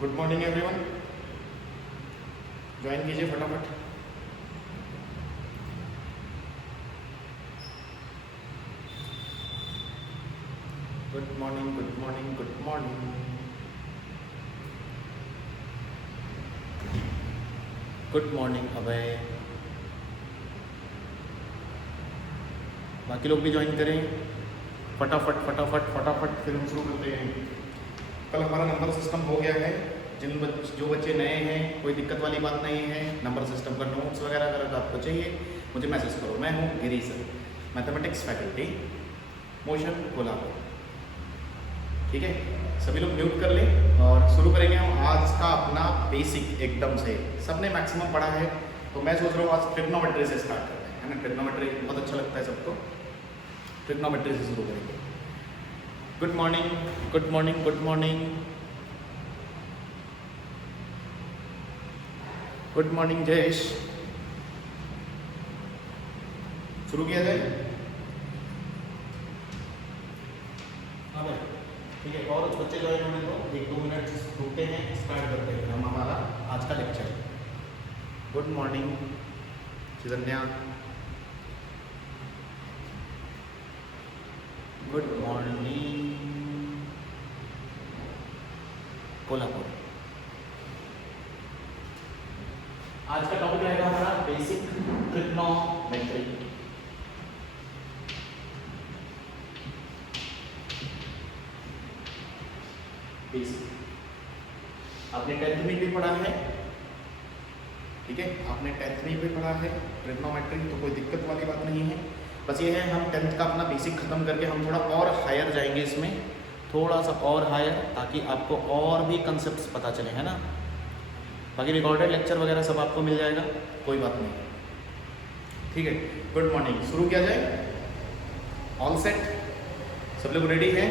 Good morning everyone, join कीजिए फटाफट। Good morning, good morning, good morning, good morning Abhay. बाकी लोग भी ज्वाइन करें फटाफट फटाफट फटाफट, फिर हम शुरू करते हैं। कल हमारा नंबर सिस्टम हो गया है। जो बच्चे नए हैं, कोई दिक्कत वाली बात नहीं है। नंबर सिस्टम का नोट्स वगैरह अगर आपको चाहिए मुझे मैसेज करो। मैं हूँ Giri sir, mathematics faculty, motion Kolhapur. ठीक है, सभी लोग म्यूट कर लें और शुरू करेंगे हम आज का अपना बेसिक एकदम से। सबने मैक्सिमम पढ़ा है, तो मैं सोच रहा हूँ आज ट्रिग्नोमेट्री से स्टार्ट करते हैं, है ना। ट्रिग्नोमेट्री बहुत अच्छा लगता है सबको। ट्रिग्नोमेट्री से शुरू करेंगे। Good morning, good morning, good morning, good morning Jayesh. शुरू किया जाए। हाँ भाई, ठीक है। और बच्चे ज्वाइन होने दो, 1-2 मिनट रुकते हैं, स्टार्ट करते हैं हम हमारा आज का lecture. Good morning Chidanya, good morning Kolhapur. आज का टॉपिक रहेगा हमारा बेसिक ट्रिग्नोमेट्री। बेसिक आपने 10th में भी पढ़ा है, ठीक है, आपने 10th में भी पढ़ा है ट्रिग्नोमेट्री, तो कोई दिक्कत वाली बात नहीं है। बस ये है, हम 10th का अपना बेसिक खत्म करके हम थोड़ा और हायर जाएंगे इसमें, थोड़ा सा और हायर, ताकि आपको और भी कंसेप्ट्स पता चले, है ना। बाकी रिकॉर्डेड लेक्चर वगैरह सब आपको मिल जाएगा, कोई बात नहीं, ठीक है। गुड मॉर्निंग, शुरू किया जाए। ऑल सेट, सब लोग रेडी हैं?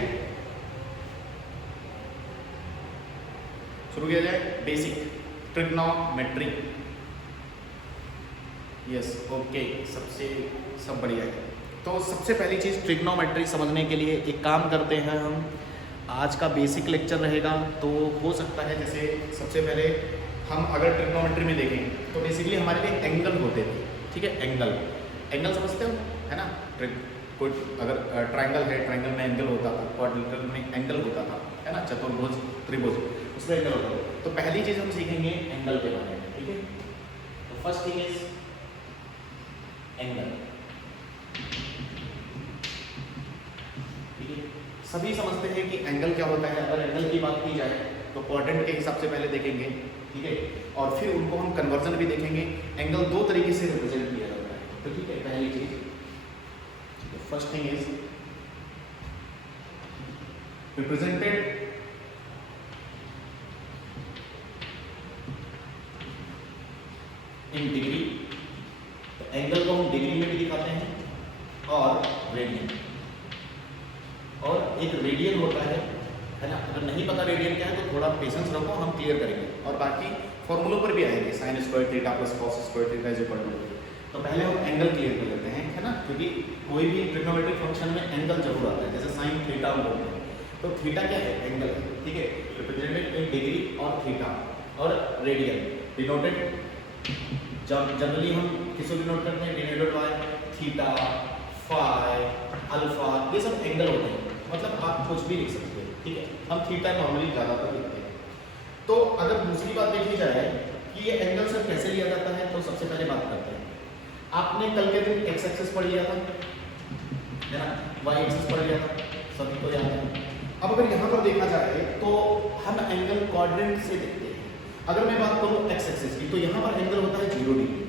शुरू किया जाए। बेसिक ट्रिग्नोमेट्री, यस, ओके, सब बढ़िया है। तो सबसे पहली चीज़ ट्रिग्नोमेट्री समझने के लिए एक काम करते हैं हम। आज का बेसिक लेक्चर रहेगा, तो हो सकता है जैसे सबसे पहले हम अगर ट्रिग्नोमेट्री में देखें तो बेसिकली हमारे लिए एंगल होते थे, ठीक है। एंगल समझते हो, है ना। कोई अगर ट्रायंगल है, ट्रायंगल में एंगल होता था, क्वाड्रिलेटरल में एंगल होता था, है ना। चतुर्भुज, त्रिभुज, उसमें एंगल होता था। तो पहली चीज़ हम सीखेंगे एंगल के बारे में, ठीक है। तो फर्स्ट थिंग इज एंगल, ठीक है। सभी समझते हैं कि एंगल क्या होता है। अगर एंगल की बात की जाए तो क्वाड्रेंट के हिसाब से पहले देखेंगे, ठीक है, और फिर उनको हम कन्वर्जन भी देखेंगे। एंगल 2 तरीके से रिप्रेजेंट किया जाता है, तो ठीक है। पहली चीज, first thing is represented in degree. तो एंगल को हम डिग्री में भी दिखाते हैं और रेडियन, और एक रेडियन होता है ना। अगर नहीं पता रेडियन क्या है तो थोड़ा पेशेंस रखो, हम क्लियर करेंगे। और बाकी फॉर्मूलों पर भी आएंगे, sine square theta plus cos square theta is equal to. तो पहले हम एंगल क्लियर कर लेते हैं, है ना, क्योंकि कोई भी ट्रिग्नोमेट्रिक फंक्शन में एंगल जरूर आता है। जैसे साइन थीटा बोलते हैं, तो थीटा क्या है, एंगल है, ठीक है। रिप्रेजेंटेड इन डिग्री और थीटा, और रेडियन डिनोटेड, जनरली हम किसको डिनोट करते हैं, denoted by theta, phi, alpha, ये सब एंगल होते हैं। मतलब आप कुछ भी लिख सकते हैं, ठीक है। हम थीटा नॉर्मली ज़्यादातर लिखते हैं। तो अगर दूसरी बात देखी जाए कि ये एंगल सर कैसे लिया जाता है, तो सबसे पहले बात करते हैं। आपने कल के दिन एक्स एक्सिस पढ़ लिया था, है ना, वाई एक्सिस पढ़ लिया था, सभी को याद है। अब अगर यहाँ पर देखा जाए तो हम एंगल क्वाड्रेंट से देखते हैं। अगर मैं बात करूँ एक्स एक्सिस की, तो यहाँ पर एंगल होता है 0 डिग्री,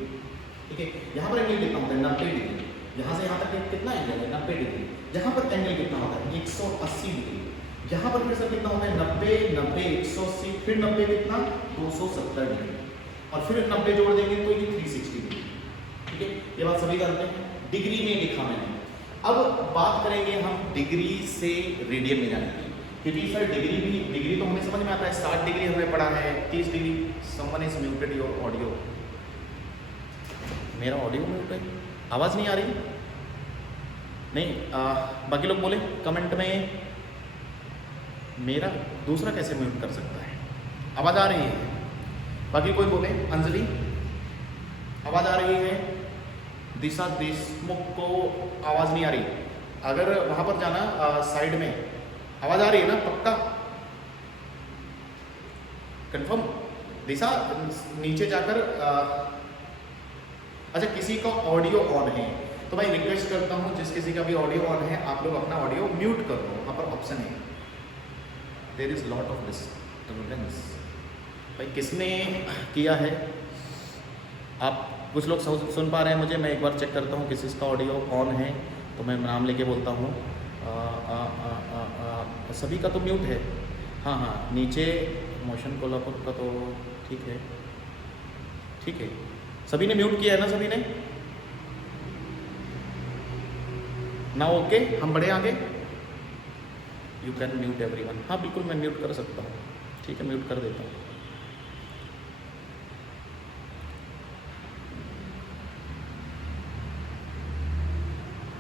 ठीक है। यहाँ पर एंगल कितना होता है, 90 डिग्री। यहाँ से यहाँ तक कितना एंगल है, 90 डिग्री। यहाँ पर एंगल कितना होता है, 180 डिग्री। यहाँ पर फिर से कितना होता है, 90, 90, 180, फिर 90 कितना, 270 डिग्री, और फिर 90 जोड़ देंगे तो ये 360 डिग्री, ठीक है। ये बात सभी जानते हैं, डिग्री में लिखा मैंने। अब बात करेंगे हम डिग्री से रेडियन में जाने की, क्योंकि सर डिग्री तो हमें समझ में आता है, 60 डिग्री हमने पढ़ा है, 30 degree. Someone is muted your audio. मेरा ऑडियो म्यूट है, आवाज़ नहीं आ रही? नहीं, बाकी लोग बोले कमेंट में, मेरा दूसरा कैसे म्यूट कर सकता है? आवाज़ आ रही है? बाकी कोई बोले? अंजलि आवाज़ आ रही है? दिशा देशमुख को आवाज़ नहीं आ रही। अगर वहाँ पर जाना साइड में, आवाज़ आ रही है ना पक्का? कंफर्म? दिशा नीचे जाकर अच्छा किसी का ऑडियो ऑन है तो भाई रिक्वेस्ट करता हूँ जिस किसी का भी ऑडियो ऑन है आप लोग अपना ऑडियो म्यूट कर दो, वहाँ पर ऑप्शन है, there is lot of disturbance. भाई किसने किया है? आप कुछ लोग सुन पा रहे हैं मुझे? मैं एक बार चेक करता हूँ किसी का ऑडियो ऑन है तो मैं नाम लेके बोलता हूँ। सभी का तो म्यूट है। हाँ हाँ, नीचे मोशन कोल्हापुर का तो ठीक है, ठीक है। सभी ने म्यूट किया है ना? सभी ने ना? ओके, हम बढ़े आगे। You can mute everyone. हाँ बिल्कुल, मैं म्यूट कर सकता हूँ। ठीक है, म्यूट कर देता हूँ।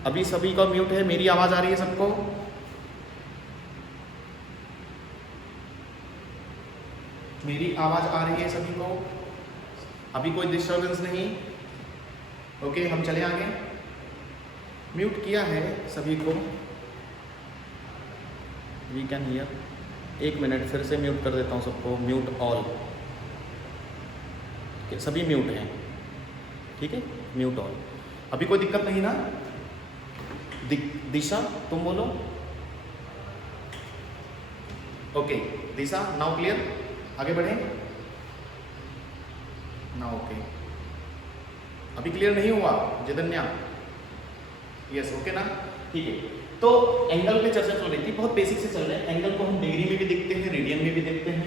अभी सभी का म्यूट है। मेरी आवाज़ आ रही है सबको? मेरी आवाज़ आ रही है सभी को? अभी कोई डिस्टर्बेंस नहीं? ओके, हम चले आगे। म्यूट किया है सभी को, वी कैन हियर। एक मिनट, फिर से म्यूट कर देता हूँ सबको। म्यूट ऑल, सभी म्यूट हैं, ठीक है? Mute all. अभी कोई दिक्कत नहीं ना? दिशा तुम बोलो। ओके दिशा, नाउ क्लियर? आगे बढ़े ना? ओके, अभी क्लियर नहीं हुआ जिदन्या? यस, ओके ना? ठीक है। तो एंगल पे चर्चा चल रही थी, बहुत बेसिक से चल रहे हैं। एंगल को हम डिग्री में भी देखते हैं, रेडियन में भी देखते हैं,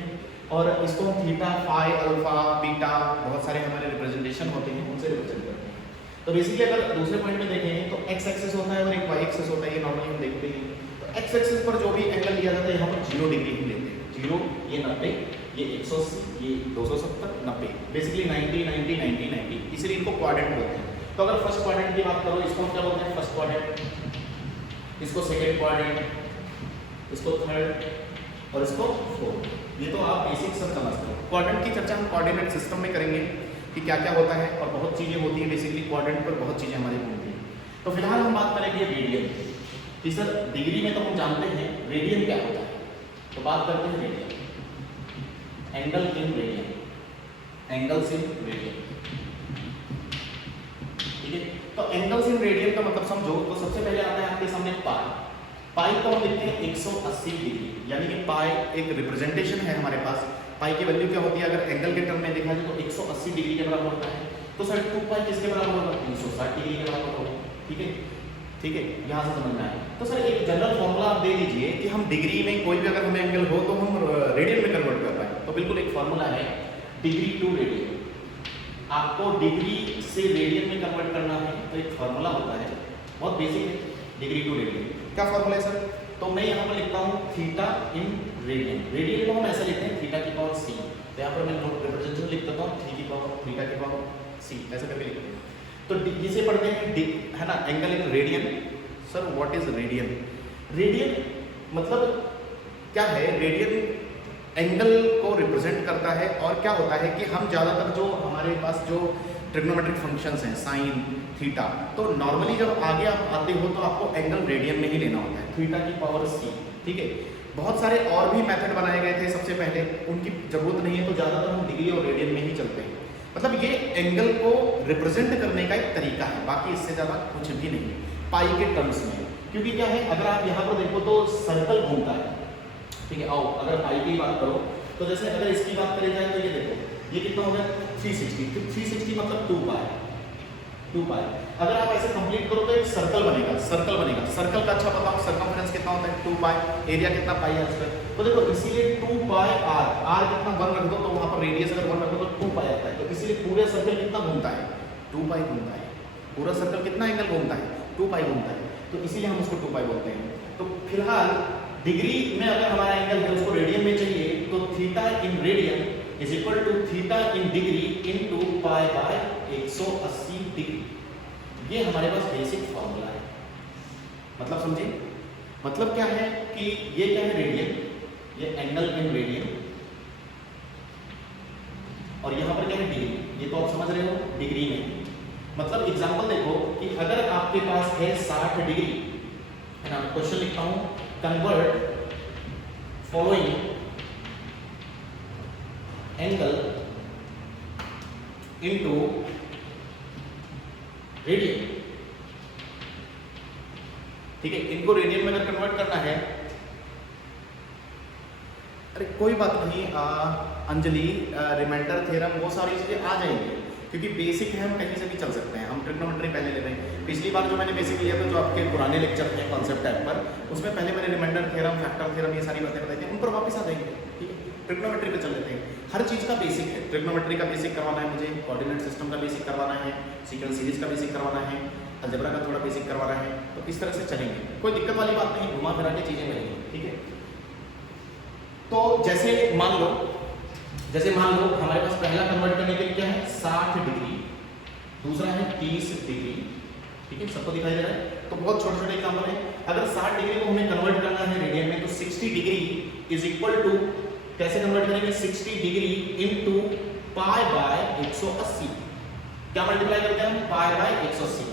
और इसको हम थीटा, फाई, अल्फा, बीटा, बहुत सारे हमारे रिप्रेजेंटेशन होते हैं, उनसे रिप्रेजेंट करते हैं। तो बेसिकली अगर दूसरे पॉइंट में देखें तो एक्स एक्सिस होता है और एक वाई एक्सिस होता है, ये नॉर्मली हम देखते हैं। तो एक्स एक्सिस पर जो भी एंगल लिया जाता है यहाँ पर 0 डिग्री हम लेते हैं। 0, ये 90, ये 180, ये 270, 90, बेसिकली 90, 90, 90, 90, इसलिए इनको क्वाड्रेंट बोलते हैं। तो अगर फर्स्ट क्वाड्रेंट की बात करो, इसको हम क्या बोलते हैं? फर्स्ट क्वाड्रेंट, इसको सेकेंड क्वाड्रेंट, इसको थर्ड और इसको फोर्थ। ये तो आप बेसिक सब समझते हो। क्वाड्रेंट की चर्चा हम कोऑर्डिनेट सिस्टम में करेंगे कि क्या क्या होता है, और बहुत चीज़ें होती हैं बेसिकली क्वाड्रेंट पर, बहुत चीज़ें हमारी घूमती हैं। तो फिलहाल हम बात करेंगे रेडियन कि सर डिग्री में तो हम जानते हैं, रेडियन क्या होता है? तो बात करते हैं radian, angle in radian, angles in radian, ठीक है? तो एंगल्स इन रेडियन का मतलब समझो तो सबसे पहले आता है आपके सामने पाई। पाई को हम लिखते हैं 180 डिग्री, यानी कि पाई एक रिप्रेजेंटेशन है हमारे पास। पाई की वैल्यू क्या होती है? अगर एंगल के टर्म में देखा जाए तो 180 डिग्री के बराबर होता है। तो सर 2 पाई किसके बराबर होगा? 360 डिग्री के बराबर होगा, ठीक है? ठीक है, यहाँ से समझना है। तो सर एक जनरल फॉर्मूला आप दे दीजिए कि हम डिग्री में कोई भी अगर हमें एंगल हो तो हम रेडियन में कन्वर्ट कर पाए। तो बिल्कुल एक फॉर्मूला है, डिग्री टू रेडियन। आपको डिग्री से रेडियन में कन्वर्ट करना है तो एक फॉर्मूला होता है, बहुत बेसिक है, डिग्री टू रेडियन। क्या फॉर्मूला है सर? तो मैं यहाँ पर लिखता हूँ थीटा इन रेडियन। रेडियन को हम ऐसे लिखते हैं थीटा की पावर सी। तो यहाँ पर मैं रिप्रेजेंटेशन लिख देता हूँ थी की पावर थीटा की पावर सी, ऐसे करके लिखते हैं। तो जिसे पढ़ते हैं है ना, angle in radian. Sir what is radian? Radian मतलब क्या है? रेडियन एंगल को रिप्रेजेंट करता है। और क्या होता है कि हम ज़्यादातर जो हमारे पास जो ट्रिग्नोमेट्रिक फंक्शंस हैं, साइन, थीटा, तो नॉर्मली जब आगे आप आते हो तो आपको एंगल रेडियन में ही लेना होता है, थीटा की पावर सी, ठीक है? बहुत सारे और भी मेथड बनाए गए थे सबसे पहले, उनकी जरूरत नहीं है, तो ज़्यादातर हम डिग्री और रेडियन में ही चलते हैं। मतलब ये एंगल को रिप्रेजेंट करने का एक तरीका है, बाकी इससे ज़्यादा कुछ भी नहीं पाई के टर्म्स में। क्योंकि क्या है, अगर आप यहाँ पर देखो तो सर्कल घूमता है, ठीक है? आओ अगर पाई की बात करो तो जैसे अगर इसकी बात करी जाए तो ये देखो, ये कितना हो गया? 360। 360 मतलब 2 पाई। 2 पाई अगर आप ऐसे कंप्लीट करो तो एक सर्कल बनेगा, सर्कल बनेगा। सर्कल का अच्छा बताओ, सर्कमफ्रेंस कितना होता है? 2 पाई। एरिया कितना? पाई आर स्क्वायर। तो देखो इसीलिए 2 पाई आर, आर कितना 1 रख दो तो वहाँ पर रेडियस अगर 1 रख दो तो 2 पाई आता है। तो इसीलिए पूरे सर्कल कितना घूमता है? 2 पाई घूमता है। पूरा सर्कल कितना एंगल घूमता है? 2 पाई घूमता है। तो इसीलिए हम उसको 2 पाई बोलते हैं। तो फिलहाल डिग्री में अगर हमारा एंगल है उसको रेडियन में चाहिए तो theta in radian is equal to theta in degree into pi by 180 degree. ये हमारे पास बेसिक फॉर्मूला है। मतलब समझे? मतलब क्या है कि ये क्या है? रेडियन, ये एंगल इन रेडियन, और यहाँ पर क्या है डिग्री, ये तो आप समझ रहे हो डिग्री में। मतलब एग्जांपल देखो कि अगर आपके पास है 60 डिग्री है ना, क्वेश्चन लिखता हूँ, convert following angle into radian. ठीक है, इनको रेडियन में अगर कन्वर्ट करना है, अरे कोई बात नहीं अंजलि, रिमाइंडर थ्योरम वो सारी चीजें आ जाएंगी, क्योंकि बेसिक है, हम कहीं से भी चल सकते हैं। हम ट्रिग्नोमेट्री पहले ले रहे हैं। पिछली बार जो मैंने बेसिक लिया था, जो आपके पुराने लेक्चर थे कॉन्सेप्ट टाइप पर, उसमें पहले मैंने रिमाइंडर थ्योरम, फैक्टर थ्योरम, ये सारी बातें बताई थी, उन पर वापस आ जाएंगे। ठीक है, ट्रिग्नोमेट्री पे चल लेते हैं। हर चीज़ का बेसिक है, ट्रिग्नोमेट्री का बेसिक करवाना है मुझे, कोऑर्डिनेट सिस्टम का बेसिक करवाना है, सीक्वेंस सीरीज का बेसिक करवाना है, अलजेब्रा का थोड़ा बेसिक करवाना है। तो इस तरह से चलेंगे, कोई दिक्कत वाली बात नहीं, घुमा फिरा के चीज़ें बनेंगी। ठीक है, तो जैसे मान लो हमारे पास पहला कन्वर्ट करने के लिए क्या है 60 डिग्री, दूसरा है 30 डिग्री। ठीक है, सबको दिखाई दे रहा है। तो बहुत छोटे छोटे एग्जाम्पल है। अगर 60 डिग्री को हमें कन्वर्ट करना है रेडियन में, तो 60 डिग्री इज इक्वल टू, कैसे कन्वर्ट करेंगे, 60 डिग्री इनटू पाई बाय 180। क्या मल्टीप्लाई करते हैं हम, पाई बाय 180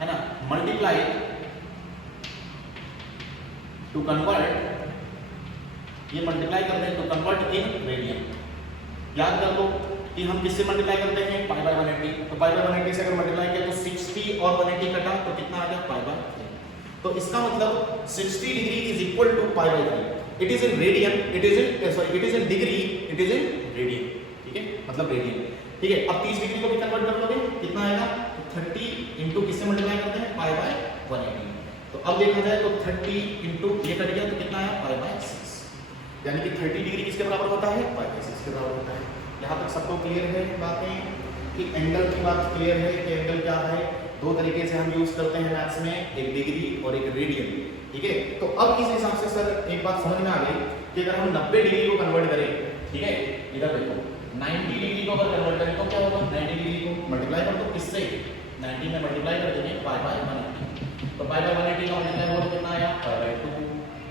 है ना, मल्टीप्लाई टू कन्वर्ट, ये मल्टीप्लाई करते हैं टू कन्वर्ट इन रेडियन। याद कर लो कि हम किससे मल्टीप्लाई करते हैं, पाई बाय 180। तो पाई बाय 180 से अगर मल्टीप्लाई किया तो 60 और 180 कटा तो कितना आ गया, पाई बाय 3। तो इसका मतलब 60 degree is equal to pi by 3। It is in radian, it is in degree, it is in radian. ठीक है, मतलब रेडियन। ठीक है, अब 30 डिग्री को भी कन्वर्ट कर लोगे, कितना आएगा, 30 इंटू किससे मल्टीप्लाई करते हैं, पाई बाय 180। तो अब देखा जाए तो 30 इंटू ये कट गया तो कितना आया, पाई बाय 6। यानी कि 30 डिग्री किसके बराबर होता है, पाई बाय 6 के बराबर होता है। यहाँ तक सबको क्लियर है बातें कि एंगल की बात क्लियर है कि एंगल क्या है। दो तरीके से हम यूज करते हैं मैथ्स में, एक डिग्री और एक रेडियन। ठीक है, तो अब इस हिसाब से सर एक बात समझ में आ गई कि अगर हम 90 डिग्री को कन्वर्ट करें, ठीक है, इधर देखो 90 डिग्री को अगर कन्वर्ट करें तो क्या होगा, 90 डिग्री को मल्टीप्लाई कर दो किससे, 90 में मल्टीप्लाई कर देंगे पाई बाय 180। तो पाई बाय 180 का मल्टीप्लाई होगा कितना आया, पाई बाय 2।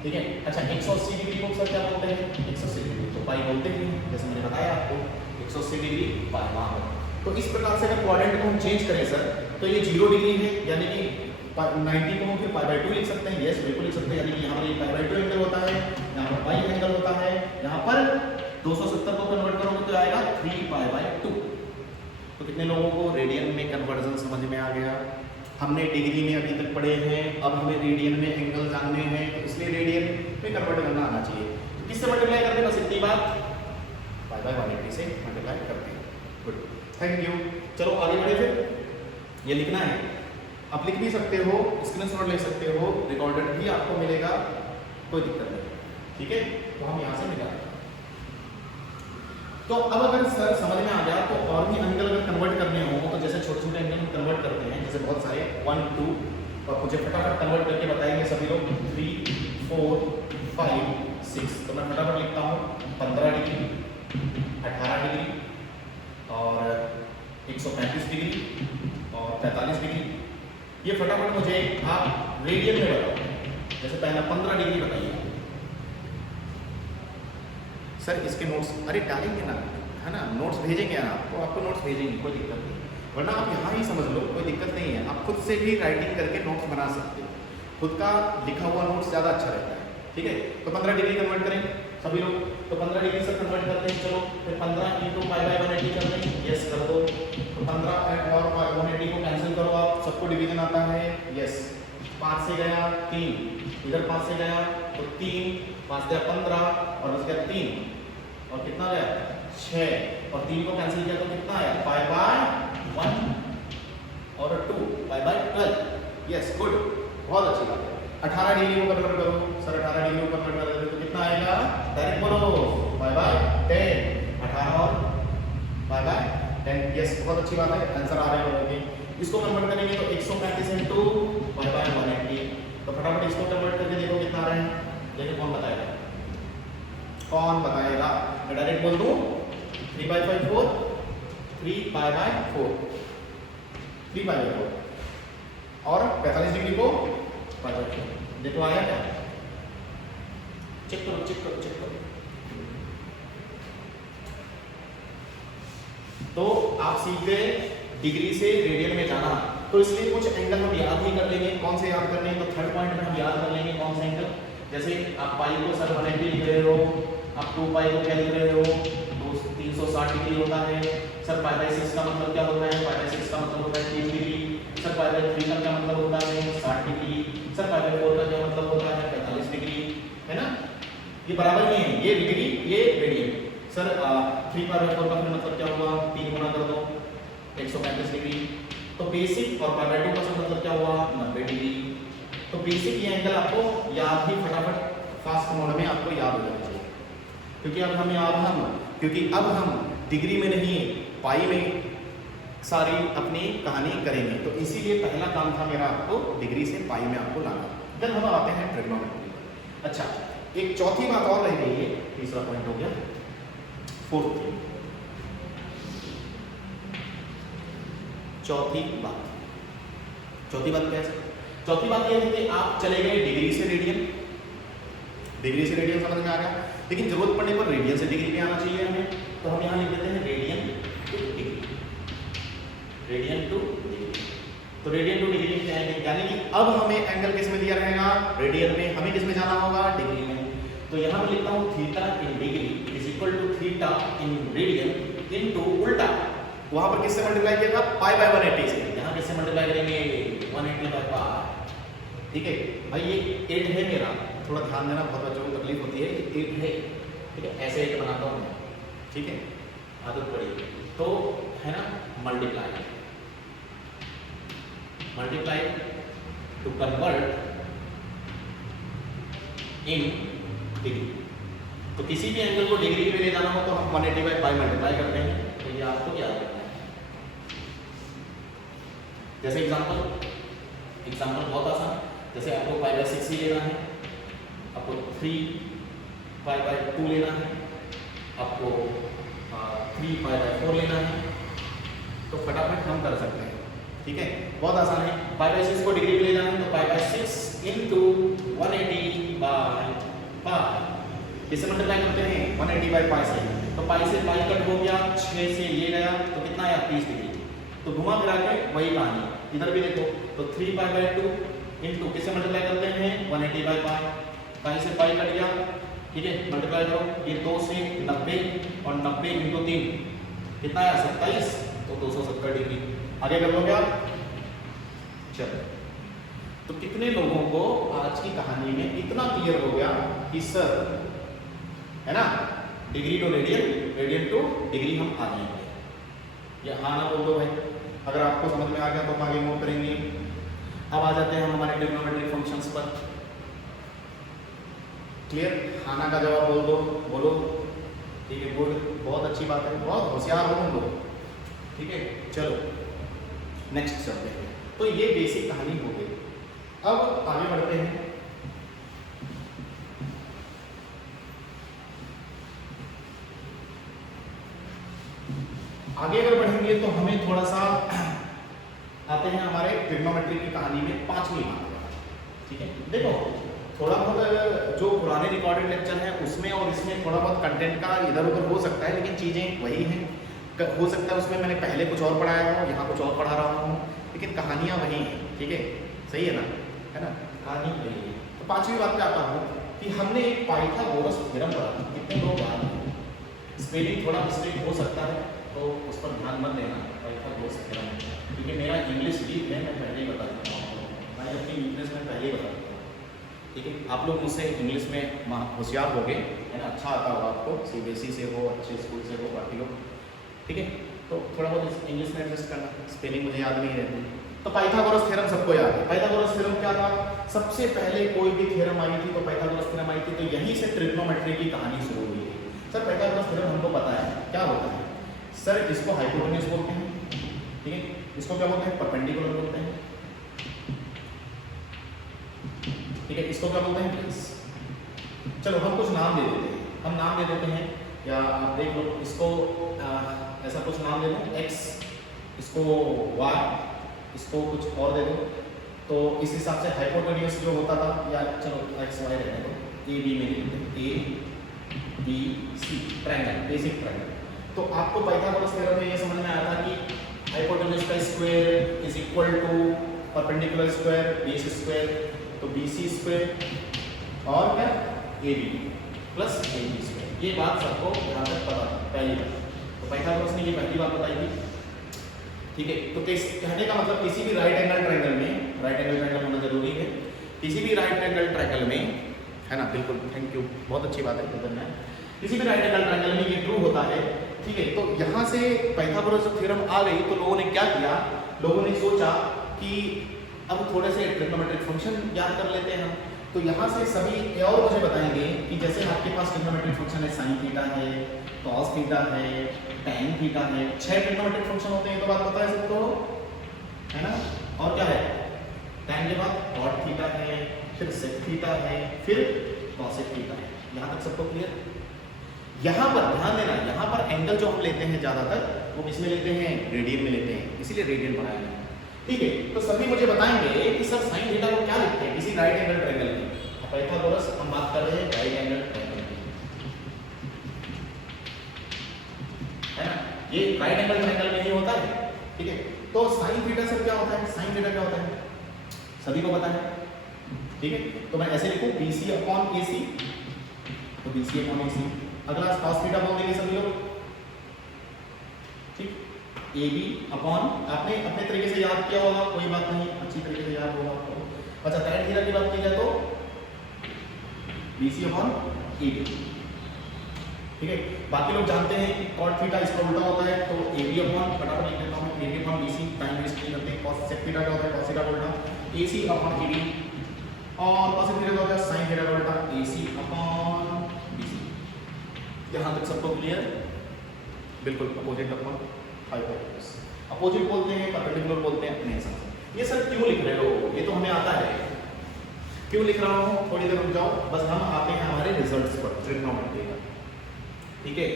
ठीक है, अच्छा 180 डिग्री को सर क्या बोलते हैं, 180 डिग्री तो पाई बोलते हैं, जैसे मैंने बताया आपको 180 डिग्री पाई वहाँ। तो इस प्रकार से अगर क्वाड्रेंट को हम चेंज करें सर, तो ये 0 डिग्री है, यानी कि 90 को हम फिर पाई बाय 2 लिख सकते हैं। यस, बिल्कुल लिख सकते हैं, यानी कि यहाँ पर ये पाई बाय 2 एंगल होता है, यहाँ पर पाई एंगल होता है। यहाँ पर 270 को कन्वर्ट करोगे तो आएगा 3 पाई बाय 2। तो कितने लोगों को रेडियन में कन्वर्जन समझ में आ गया। हमने डिग्री में अभी तक पढ़े हैं, अब हमें रेडियन में एंगल जानने हैं, तो इसलिए रेडियन में कन्वर्ट करना आना चाहिए। तो किससे मल्टीप्लाई करते हैं, बस इतनी बात, पाई बाय 180 से मल्टीप्लाई करते हैं। Good, thank you. चलो आगे बढ़े, फिर ये लिखना है, आप लिख भी सकते हो, स्क्रीनशॉट ले सकते हो, रिकॉर्डेड भी आपको मिलेगा, कोई दिक्कत नहीं। ठीक है, तो हम यहाँ से निकालें। तो अब अगर सर समझ में आ गया, तो और भी एंगल अगर कन्वर्ट करने हो तो जैसे छोटे छोटे एंगल हम कन्वर्ट करते हैं, जैसे बहुत सारे 1 2, और मुझे फटाफट कन्वर्ट करके बताएंगे सभी लोग, 3 4 5 6। तो मैं फटाफट लिखता हूँ 15 डिग्री, 18 डिग्री और 135 डिग्री और 45 डिग्री। ये फटाफट मुझे आप रेडियन में बताओ। जैसे पहला 15 डिग्री बताइए सर, इसके नोट्स अरे डालेंगे ना, है ना, नोट्स भेजेंगे आपको, नोट्स भेजेंगे, कोई दिक्कत नहीं। वरना आप यहाँ ही समझ लो, कोई दिक्कत नहीं है, आप खुद से भी राइटिंग करके नोट्स बना सकते हो। खुद का लिखा हुआ नोट्स ज़्यादा अच्छा रहता है। ठीक है, तो 15 डिग्री कन्वर्ट करें सभी लोग, तो 15 डिग्री से कन्वर्ट करते हैं। चलो फिर 15 इंटू पाई बाय 180 करते हैं, यस कर दो। तो 15 और 180 को कैंसिल करो आप, सबको डिवीजन आता है, यस। 5 से गया 3, इधर 5 से गया तो 3, 5 गया 15 और उसके बाद 3 और कितना गया 6, और 3 को कैंसिल किया तो कितना आया, पाई बाय 1 और 2, पाई बाय 12। यस, गुड, बहुत अच्छी बात है। 18 डिग्री को कन्वर्ट करो सर, 18 डिग्री को कन्वर्ट करोगे तो कितना आएगा, डायरेक्ट बोलो, पाई बाय 10। 18 और पाई बाय 10। यस, बहुत अच्छी बात है, आंसर आ रहे होंगे। इसको कन्वर्ट करेंगे तो 135 इंटू पाई बाय 180। तो फटाफट इसको कन्वर्ट करके देखो कितना आ रहा है, देखो कौन बताएगा, कौन बताएगा। मैं डायरेक्ट बोल दूं 3 by 5 4, 3 pi by 4, 3 pi by 4 और 45 डिग्री को पाई बाय 4। देखो आया क्या, चेक करो चेक करो चेक करो। तो आप सीख गए डिग्री से रेडियन में जाना, तो इसलिए कुछ एंगल हम याद ही कर लेंगे। कौन से याद कर लेंगे? तो थर्ड पॉइंट में हम याद कर लेंगे कौन सा एंगल। जैसे आप पाई को सर 180 लिख रहे हो, आप 2 पाई को क्या लिख रहे हो? तो 360 डिग्री होता है। सर पाई बाई 6 का मतलब क्या होता है? पाई बाई 6 का मतलब होता है 30 डिग्री। सर पाई बाई 3 का क्या मतलब होता है? 60 डिग्री। सर पाई बाई 4 का क्या मतलब होता है? 45 डिग्री, है ना? ये बराबर ही है, ये डिग्री ये रेडियन। सर 3 पाई बाई 4 का मतलब क्या होगा? 3 गुना कर दो 135 डिग्री। तो बेसिक और पाई बाई 2 का मतलब क्या हुआ? 90 डिग्री। तो बेसिक ये एंगल आपको याद ही फटाफट फास्ट मोड में आपको याद हो जाना चाहिए, क्योंकि अब हम डिग्री में नहीं पाई में सारी अपनी कहानी करेंगे। तो इसीलिए पहला काम था मेरा आपको डिग्री से पाई में आपको लाना। फिर हम आते हैं ट्रिग्नोमेट्री। अच्छा, एक चौथी बात और रह गई है, तीसरा पॉइंट हो गया। फोर्थ थिंग, चौथी बात क्या है? चौथी बात यह है कि आप चले गए डिग्री से रेडियन समझ में आ गया, लेकिन जरूरत पड़ने पर रेडियन से डिग्री में आना चाहिए हमें। तो हम यहां लिख देते हैं रेडियन टू डिग्री। तो रेडियन टू डिग्री में जाएंगे, यानी कि अब हमें एंगल किस में दिया रहेगा? रेडियन में। हमें किस में जाना होगा? डिग्री में। तो यहां मैं लिखता हूं theta in degree is equal to theta in radian into उल्टा, वहां पर किससे मल्टीप्लाई किया था? पाई बाय 180 से। यहां किससे मल्टीप्लाई करेंगे? 180 बाय पाई। ठीक है भाई, ये 8 है मेरा, थोड़ा ध्यान देना, बहुत बच्चों को तकलीफ होती है। 8 है, ठीक है, ऐसे एक बनाता हूँ मैं, ठीक है, आदत पड़ी तो है ना। Multiply two convert in degree. तो किसी भी एंगल को डिग्री में ले जाना हो तो हम 180 बाय पाई मल्टीप्लाई करते हैं। तो ये आपको याद रखना है। जैसे एग्जाम्पल बहुत आसान, जैसे आपको पाई बाय 6 ही लेना है, आपको 3 पाई बाय 2 लेना है, आपको 3 पाई बाय 4 लेना है, तो फटाफट हम कर सकते हैं। ठीक है, बहुत आसान है। पाई बाय 6 को डिग्री में ले जाना है तो pi by 6 into 180 by pi, किससे मल्टीप्लाई करते हैं? 180 बाय पाई से। तो पाई से पाई कट हो गया, 6 से ये गया, तो कितना आया? 30 डिग्री। तो घुमा फिरा के वही कहानी, इधर भी देखो, तो 3 पाई बाय 2 इंटू किससे मल्टीप्लाई करते हैं? 180 बाय पाई। पाई से पाई कट गया, ठीक है, मल्टीप्लाई करो, ये 2 से 90 और 90 इंटू 3 कितना आया? 27, तो 270 डिग्री। आगे कर लोगे आप? चलो, तो कितने लोगों को आज की कहानी में इतना क्लियर हो गया कि सर, है ना, degree to radian, radian to degree हम आ जाएंगे। ये हाँ ना बोल दो भाई, अगर आपको समझ में आ गया तो हम आगे मूव करेंगे। अब आ जाते हैं हम हमारे ट्रिग्नोमेट्रिक फंक्शंस पर। क्लियर? खाना का जवाब बोल दो, बोलो। ठीक है, गुड, बहुत अच्छी बात है, बहुत होशियार हो तुम लोग। ठीक है, चलो नेक्स्ट चलते हैं। तो ये बेसिक कहानी हो गई। अब आगे बढ़ते हैं। आगे अगर बढ़ेंगे तो हमें थोड़ा सा आते हैं हमारे ट्रिग्नोमेट्री की कहानी में 5वीं बात। ठीक है, देखो थोड़ा बहुत जो पुराने रिकॉर्डेड लेक्चर हैं उसमें और इसमें थोड़ा बहुत कंटेंट का इधर उधर हो सकता है, लेकिन चीज़ें वही हैं। हो सकता है उसमें मैंने पहले कुछ और पढ़ाया हो, यहाँ कुछ और पढ़ा रहा हूँ, लेकिन कहानियाँ वही हैं। ठीक है, सही है ना? है ना, कहानी वही है। तो 5वीं बात पे आता हूँ कि हमने एक पाइथागोरस थ्योरम पढ़ा था। कितने लोग बाद स्पेलिंग थोड़ा मिस्टेक हो सकता है, तो उस पर ध्यान मत देना। पाइथागोरस थ्योरम, क्योंकि मेरा इंग्लिश वीक है, मैं पहले ही बता देता हूँ, मैं अपनी वीकनेस में पहले ही बता देता हूँ। ठीक है, आप लोग मुझसे इंग्लिश में होशियार हो गए, है ना, अच्छा आता होगा आपको, सीबीएसई से हो, अच्छे स्कूल से हो, बाकी लोग। ठीक है, तो थोड़ा बहुत इंग्लिश में एडजस्ट करना, स्पेलिंग मुझे याद नहीं रहती। तो पाइथागोरस थ्योरम सबको याद है। पाइथागोरस थ्योरम क्या था? सबसे पहले कोई भी थ्योरम आई थी तो पाइथागोरस थ्योरम आई थी, तो यहीं से ट्रिग्नोमेट्री की कहानी शुरू हुई है। सर पाइथागोरस थ्योरम हमको पता है क्या होता है। सर इसको हाइपोटेन्यूज बोलते हैं, ठीक है, इसको क्या बोलते हैं? परपेंडिकुलर बोलते हैं, ठीक है, इसको क्या बोलते हैं? बेस। चलो हम कुछ नाम दे देते हैं, हम नाम दे देते हैं, या आप देख लो, इसको ऐसा कुछ नाम दे दो, x, इसको y, इसको कुछ और दे दो। तो इस हिसाब से हाइपोटेन्यूज जो होता था, या चलो x y रहने दो, a b में लिखते हैं, a b c, triangle, basic triangle. तो आपको पाइथागोरस थ्योरम में ये समझ में आया था कि हाइपोटेन्यूज का square is equal to perpendicular square base square, तो BC स्क्वायर और क्या AB प्लस AB स्क्वायर। ये बात सबको यहाँ तक पता था पहली बार, तो पाइथागोरस ने ये पहली बात बताई थी। ठीक है, तो कहने का मतलब किसी भी राइट एंगल ट्रायंगल में, राइट एंगल ट्रायंगल होना जरूरी है किसी भी राइट एंगल ट्रायंगल में, है ना, बिल्कुल, थैंक यू, बहुत अच्छी बात है करना है। किसी भी राइट एंगल ट्रायंगल में ये ट्रू होता है। ठीक है, तो यहाँ से पाइथागोरस थ्योरम आ गई, तो लोगों ने क्या किया, लोगों ने सोचा कि अब थोड़े से ट्रिग्नोमेट्रिक फंक्शन याद कर लेते हैं हम। तो यहाँ से सभी और मुझे बताएंगे कि जैसे आपके पास ट्रिग्नोमेट्रिक फंक्शन है, साइन थीटा है, कॉस थीटा है, टैन थीटा है, 6 ट्रिग्नोमेट्रिक फंक्शन होते हैं, तो बात पता है सबको, है ना। और क्या है, टैन के बाद कॉट थीटा है, फिर सेक थीटा है, फिर कॉसेक थीटा है। यहाँ तक सबको क्लियर। यहाँ पर ध्यान देना, यहाँ पर एंगल जो हम लेते हैं ज्यादातर वो किसमें लेते हैं, रेडियन में लेते हैं, इसीलिए रेडियन बनाया है। ठीक है, तो सभी मुझे बताएंगे कि सर साइन थीटा को क्या लिखते हैं किसी राइट एंगल ट्रायंगल की। पाइथागोरस हम बात कर रहे हैं राइट एंगल ट्रायंगल की, है ना, ये राइट एंगल ट्रायंगल में ही होता है। ठीक है, तो साइन थीटा से क्या होता है, साइन थीटा क्या होता है सभी को पता है। ठीक है, तो मैं ऐसे लिखूं BC अपॉन AC, तो BC अपॉन AC। अगला cos थीटा बोल देंगे सभी लोग। ठीक, AB अपॉन, आपने अपने तरीके से याद किया होगा, कोई बात नहीं, अच्छी तरीके से याद होगा। अच्छा, tan थीटा की बात की जाए तो BC अपॉन AB। ठीक है, बाकी लोग जानते हैं कि cot थीटा इसका उल्टा होता है, तो AB अपॉन, फटाफट लिख देता हूं, AB upon BC, time waste नहीं करते। cos sec थीटा क्या होता है, cos थीटा का उल्टा AC अपॉन AB, और cos थीटा का होता है sin थीटा का उल्टा AC अपॉन BC। यहाँ तक सबको क्लियर, बिल्कुल। अपोजिट अपॉन हाइपोटेन्यूज, अपोजिट बोलते हैं, परपेंडिकुलर बोलते हैं अपने हिसाब से। ये सब क्यों लिख रहे हो, ये तो हमें आता है, क्यों लिख रहा हूँ, थोड़ी देर रुक जाओ, बस हम आते हैं हमारे रिजल्ट्स पर ट्रिग्नोमेट्री का। ठीक है,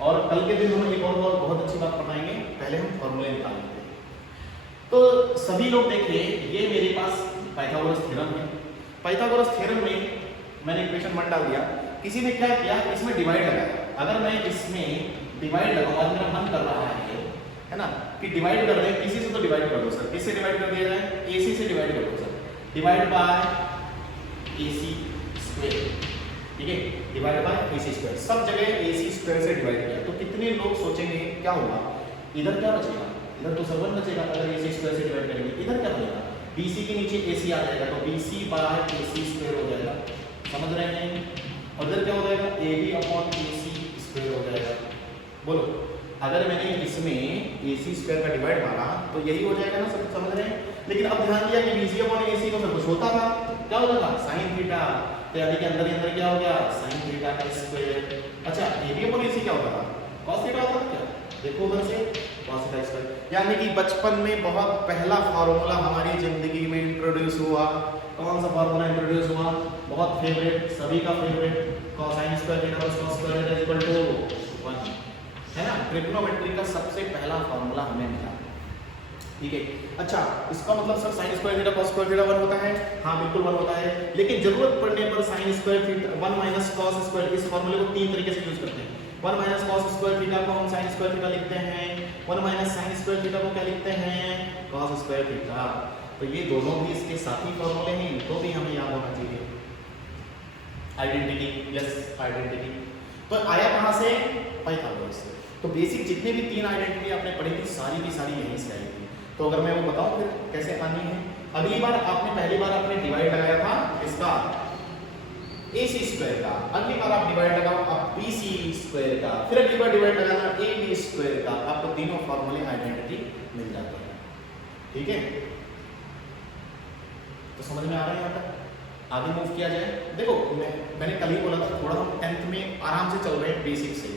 और कल के दिन हम एक और बहुत अच्छी बात बताएंगे, पहले हम फॉर्मूले निकाल लेते हैं। तो सभी लोग देखिए, ये मेरे पास पाइथागोरस थ्योरम है। पाइथागोरस थ्योरम में मैंने इक्वेशन 1 डाल दिया, किसी ने क्या किया, इसमें डिवाइड लगाया। अगर मैं इसमें डिवाइड लगाऊंगा, मेरा मन कर रहा है ना, कि डिवाइड कर दें, किसी से तो डिवाइड कर दो सर, किससे डिवाइड कर दिया जाए, AC से डिवाइड कर दो sir, divide by AC square. ठीक है, डिवाइड बाय AC स्क्वायर, सब जगह AC स्क्वायर से डिवाइड किया, तो कितने लोग सोचेंगे क्या होगा, इधर क्या बचेगा, इधर तो सब 1 बचेगा। अगर AC स्क्वायर से डिवाइड करेंगे, इधर क्या बचेगा, BC के नीचे AC आ जाएगा, तो BC बाय AC स्क्वायर हो जाएगा, समझ रहे हैं। और इधर क्या हो जाएगा, AB अपॉन AC स्क्वायर हो जाएगा। बोलो, अगर मैंने इसमें AC स्क्वायर का डिवाइड मारा तो यही हो जाएगा ना, सब समझ रहे हैं। लेकिन अब ध्यान दिया कि BC अपॉन AC तो सब कुछ होता था, क्या होता था, साइन थीटा, तो यानी कि अंदर ही अंदर क्या हो गया, साइन थीटा का स्क्वायर। अच्छा, AB अपॉन AC क्या होता था, cos थीटा होता था क्या, देखो उधर से cos थीटा स्क्वायर। यानी कि बचपन में बहुत पहला फार्मूला हमारी जिंदगी में इंट्रोड्यूस हुआ, कौन सा फार्मूला इंट्रोड्यूस हुआ, बहुत फेवरेट, सभी का favourite, cosine square theta plus cos square theta equal to 1, है ना। ट्रिग्नोमेट्री का सबसे पहला फार्मूला हमें मिला। ठीक है, अच्छा, इसका मतलब sir sin square theta cos square theta 1 होता है, हाँ बिल्कुल 1 होता है, लेकिन जरूरत पड़ने पर sin square theta 1 minus cos square, इस फार्मूले को 3 तरीके से यूज करते हैं। 1 माइनस cos स्क्वायर थीटा को हम sin स्क्वायर थीटा लिखते हैं, 1 माइनस sin स्क्वायर थीटा को क्या लिखते हैं, cos स्क्वायर थीटा। तो ये दोनों भी इसके साथ ही फार्मूले हैं, इनको भी हमें याद होना चाहिए। आइडेंटिटी, यस आइडेंटिटी, तो आया कहाँ से, पाइथागोरस से। तो बेसिक जितने भी 3 आइडेंटिटी आपने पढ़ी थी, सारी की सारी यहीं से आई थी। तो अगर मैं वो बताऊं फिर कैसे आनी है, अगली बार आपने पहली बार आपने डिवाइड लगाया था इसका AC स्क्वायर का, अगली बार आप डिवाइड लगाओ आप BC स्क्वायर का, फिर अगली बार डिवाइड लगाना AB स्क्वायर का, आपको तीनों फार्मूले आइडेंटिटी मिल जाते हैं। ठीक है, तो समझ में आ रहा है, यहाँ तक आगे मूव किया जाए। देखो मैंने कल ही बोला था, थोड़ा हम 10th में आराम से चल रहे हैं बेसिक से,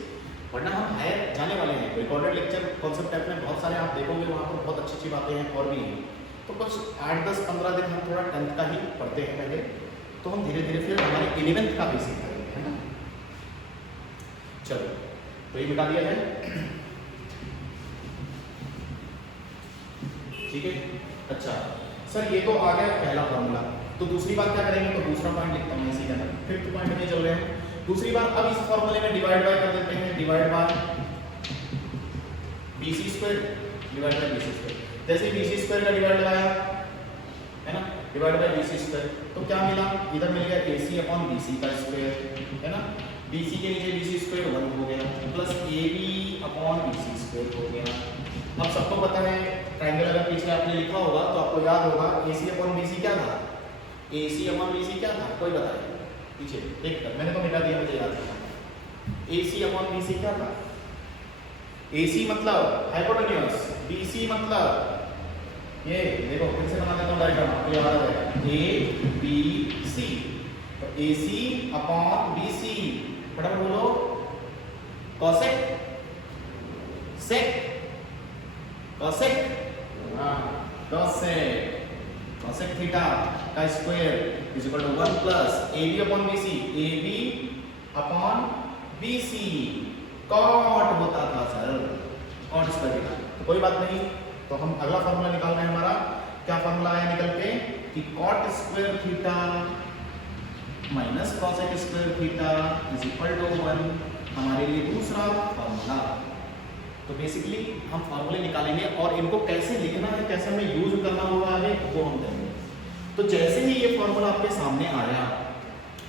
वरना हम हायर जाने वाले हैं। रिकॉर्डेड लेक्चर कॉन्सेप्ट टाइप में बहुत सारे आप देखोगे, वहाँ पर बहुत अच्छी अच्छी बातें हैं और भी हैं। तो कुछ 8-10-15 दिन हम थोड़ा 10th का ही पढ़ते हैं पहले, तो हम धीरे धीरे फिर हमारे 11th का बेसिक करेंगे, है ना। चलो, तो ये मिटा दिया जाए, ठीक है। अच्छा सर, ये तो आ गया पहला फॉर्मूला, तो दूसरी बात क्या करेंगे, तो दूसरा पॉइंट लिखता हूँ इसी का, 5th पॉइंट में चल रहे हैं। दूसरी बात, अब इस फॉर्मूले में डिवाइड बाय कर देते हैं, divide by BC square divide by BC square. जैसे BC स्क्वायर का डिवाइड लगाया है ना, डिवाइड बाय BC स्क्वायर, तो क्या मिला, इधर मिल गया AC अपॉन BC का स्क्वायर, है ना, BC के नीचे BC स्क्वायर 1 हो गया, plus AB upon BC square हो गया। अब सबको पता है ट्रायंगल अगर पीछे आपने लिखा होगा तो आपको याद होगा AC अपॉन BC क्या था, AC अपॉन BC क्या था, कोई बताए पीछे एक तक, मैंने तो मिटा दिया, मुझे याद है। AC अपॉन BC क्या था, AC मतलब हाइपोटेन्यूज, BC मतलब ये देखो फिर से बना देता हूँ डायग्राम, आपको याद आ जाएगा ABC, तो AC अपॉन BC, फटाफट बोलो, कॉसेक सेक कॉसेक, हाँ कॉसेक, कॉसेक थीटा का square is equal to 1 plus AB upon BC, AB upon BC, cot होता था सर, कॉट स्क्वायर थीटा, तो कोई बात नहीं। तो हम अगला फॉर्मूला निकालना है हमारा, क्या फॉर्मूला आया निकल के कि cot square theta minus cosec square theta is equal to 1, हमारे लिए दूसरा फॉर्मूला। तो बेसिकली हम फॉर्मूले निकालेंगे और इनको कैसे लिखना है, कैसे हमें यूज करना होगा आगे, वो हम करेंगे। तो जैसे ही ये फॉर्मूला आपके सामने आया,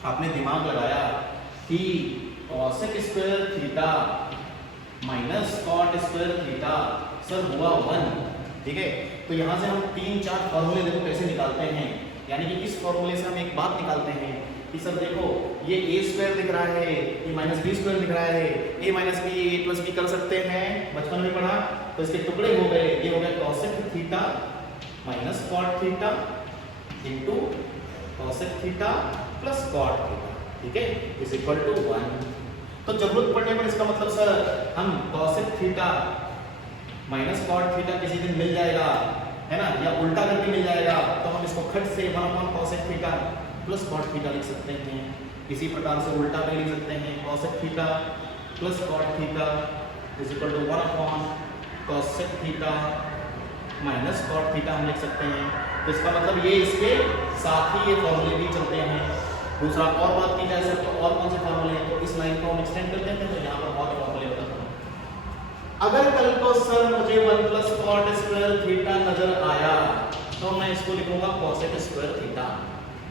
आपने दिमाग लगाया कि cosec square theta minus cot square theta sir हुआ 1, ठीक है। तो यहाँ से हम 3-4 फॉर्मूले देखो कैसे निकालते हैं, यानी कि इस फॉर्मूले से हम एक बात निकालते हैं कि सर देखो ये a स्क्वायर दिख रहा है, ये माइनस बी स्क्वायर दिख रहा है, a minus B a plus B कर सकते हैं, बचपन में पढ़ा, तो इसके टुकड़े हो गए, ये हो गया cosec theta minus cot theta into cosec theta plus cot theta, ठीक है, इज इक्वल टू 1। तो जरूरत पड़ने पर इसका मतलब सर हम cosec theta minus cot theta किसी दिन मिल जाएगा, है ना, या उल्टा करके मिल जाएगा, तो हम इसको खट से 1 upon cosec theta plus cot theta लिख सकते हैं। इसी प्रकार से उल्टा भी लिख सकते हैं, cosec theta plus cot theta is equal to 1 upon cosec theta minus cot theta हम लिख सकते हैं। तो इसका मतलब ये इसके साथ ही ये फॉर्मूले भी चलते हैं। दूसरा और बात की जाए सर, तो और कौन से फॉर्मूले हैं, तो इस लाइन को हम एक्सटेंड कर देते हैं, तो यहाँ पर और फॉर्मूले बताता हूँ। अगर कल को सर मुझे 1 प्लस कॉट स्क्वायर थीटा नजर आया, तो मैं इसको लिखूंगा कॉसेक स्क्वायर थीटा,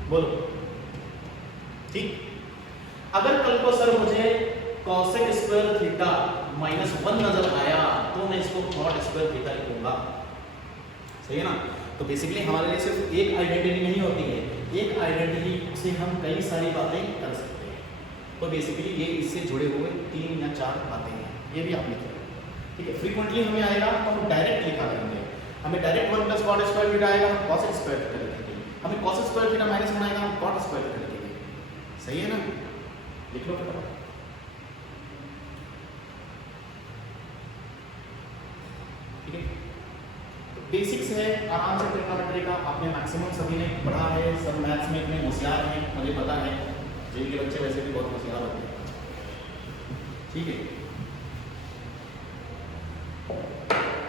बोलो ठीक। अगर कल को सर मुझे कॉसेक स्क्वायर थीटा माइनस 1 नजर आया, तो मैं इसको कॉट स्क्वायर थीटा लिखूंगा, सही है ना। तो बेसिकली हमारे लिए सिर्फ एक आइडेंटिटी नहीं होती है, एक आइडेंटिटी से हम कई सारी बातें कर सकते हैं। तो बेसिकली ये इससे जुड़े हुए 3 या 4 बातें हैं, ये भी आप लिखें, ठीक है। फ्रीक्वेंटली हमें आएगा तो हम डायरेक्ट लिखा करेंगे, हमें direct 1 plus cot square theta आएगा, हम कॉसेक स्क्वायर थीटा लिखेंगे, हमें कॉसेक स्क्वायर थीटा माइनस 1 आएगा, हम कॉट स्क्वायर थीटा लिखेंगे, सही है ना, लिख लो फटाफट। ठीक है, तो बेसिक्स है आराम से ट्रिग्नोमेट्री का, आपने मैक्सिमम सभी ने पढ़ा है, सब मैथ्स में इतने होशियार हैं, मुझे पता है, जेल के बच्चे वैसे भी बहुत होशियार होते हैं, ठीक है।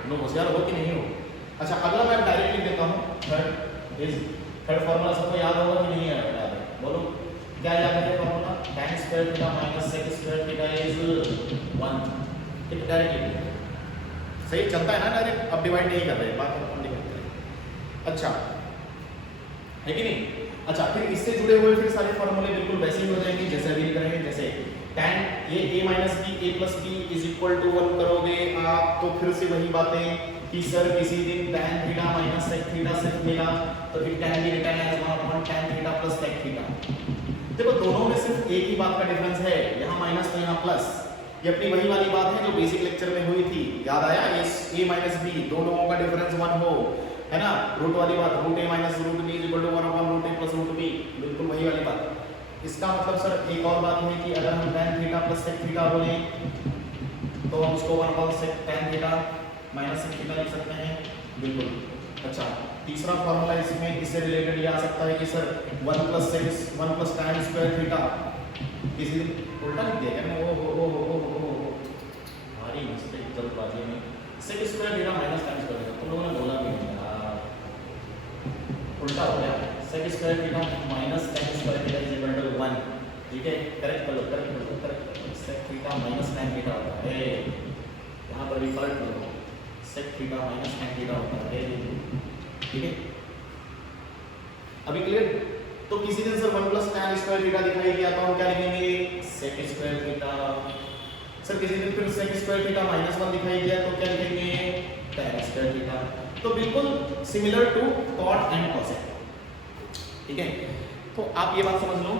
नो होशियार हो कि नहीं हो। अच्छा, अगला मैं डायरेक्ट लिख देता हूँ, थर्ड फॉर्मूला सबको याद होगा कि नहीं याद है, बोलो क्या याद है formula, tan square theta minus sec square theta is 1, ठीक है, डायरेक्ट लिख देते हैं, सही चलता है ना डायरेक्ट, अब डिवाइड नहीं कर रहे, बात अपन डिवाइड करें, अच्छा है कि नहीं। अच्छा, फिर इससे जुड़े हुए फिर सारे फॉर्मूले बिल्कुल वैसे ही हो जाएंगे जैसे अभी लिख रहे हैं, जैसे tan ये a minus B a plus B is equal to 1 करोगे आप, तो फिर से वही बातें कि सर किसी दिन tan theta minus sec theta सिर्फ मिला, तो फिर tan भी return as 1 upon tan theta plus sec theta. देखो दोनों में सिर्फ एक ही बात का डिफरेंस है, यहाँ माइनस तो यहाँ प्लस, ये अपनी वही वाली बात है जो बेसिक लेक्चर में हुई थी, याद आया, ये a माइनस b दोनों का डिफरेंस 1 हो, है ना, रूट वाली बात, root a minus root b is equal to 1 upon root a plus root b, बिल्कुल वही वाली बात। इसका मतलब सर एक और बात है कि अगर हम tan theta plus sec theta बोले, तो हम उसको 1 upon sec tan theta minus sec theta लिख सकते हैं, बिल्कुल। अच्छा, तीसरा फॉर्मूला इसमें इससे रिलेटेड ये आ सकता है कि sir 1 plus tan square theta, किसी दिन उल्टा लिख दिया क्या, ओ हमारी मिस्टेक जल्दबाजी में, sec square theta minus tan square theta, तुम लोगों ने बोला भी नहीं यार, उल्टा हो गया, sec square theta minus tan square theta is equal to 1, ठीक है, करेक्ट कर लो, sec theta minus tan theta होता है, यहाँ पर भी पलट लो, sec theta minus tan theta होता है, ठीक है। अभी क्लियर? तो किसी दिन sir 1 plus tan square theta दिखाई दिया तो हम क्या लिखेंगे, सेक स्क्वायर थीटा। सर किसी दिन फिर सेक स्क्वायर थीटा माइनस 1 दिखाई दिया तो क्या लिखेंगे, tan स्क्वायर थीटा। तो बिल्कुल similar to cot and cosec, ठीक है। तो आप ये बात समझ लो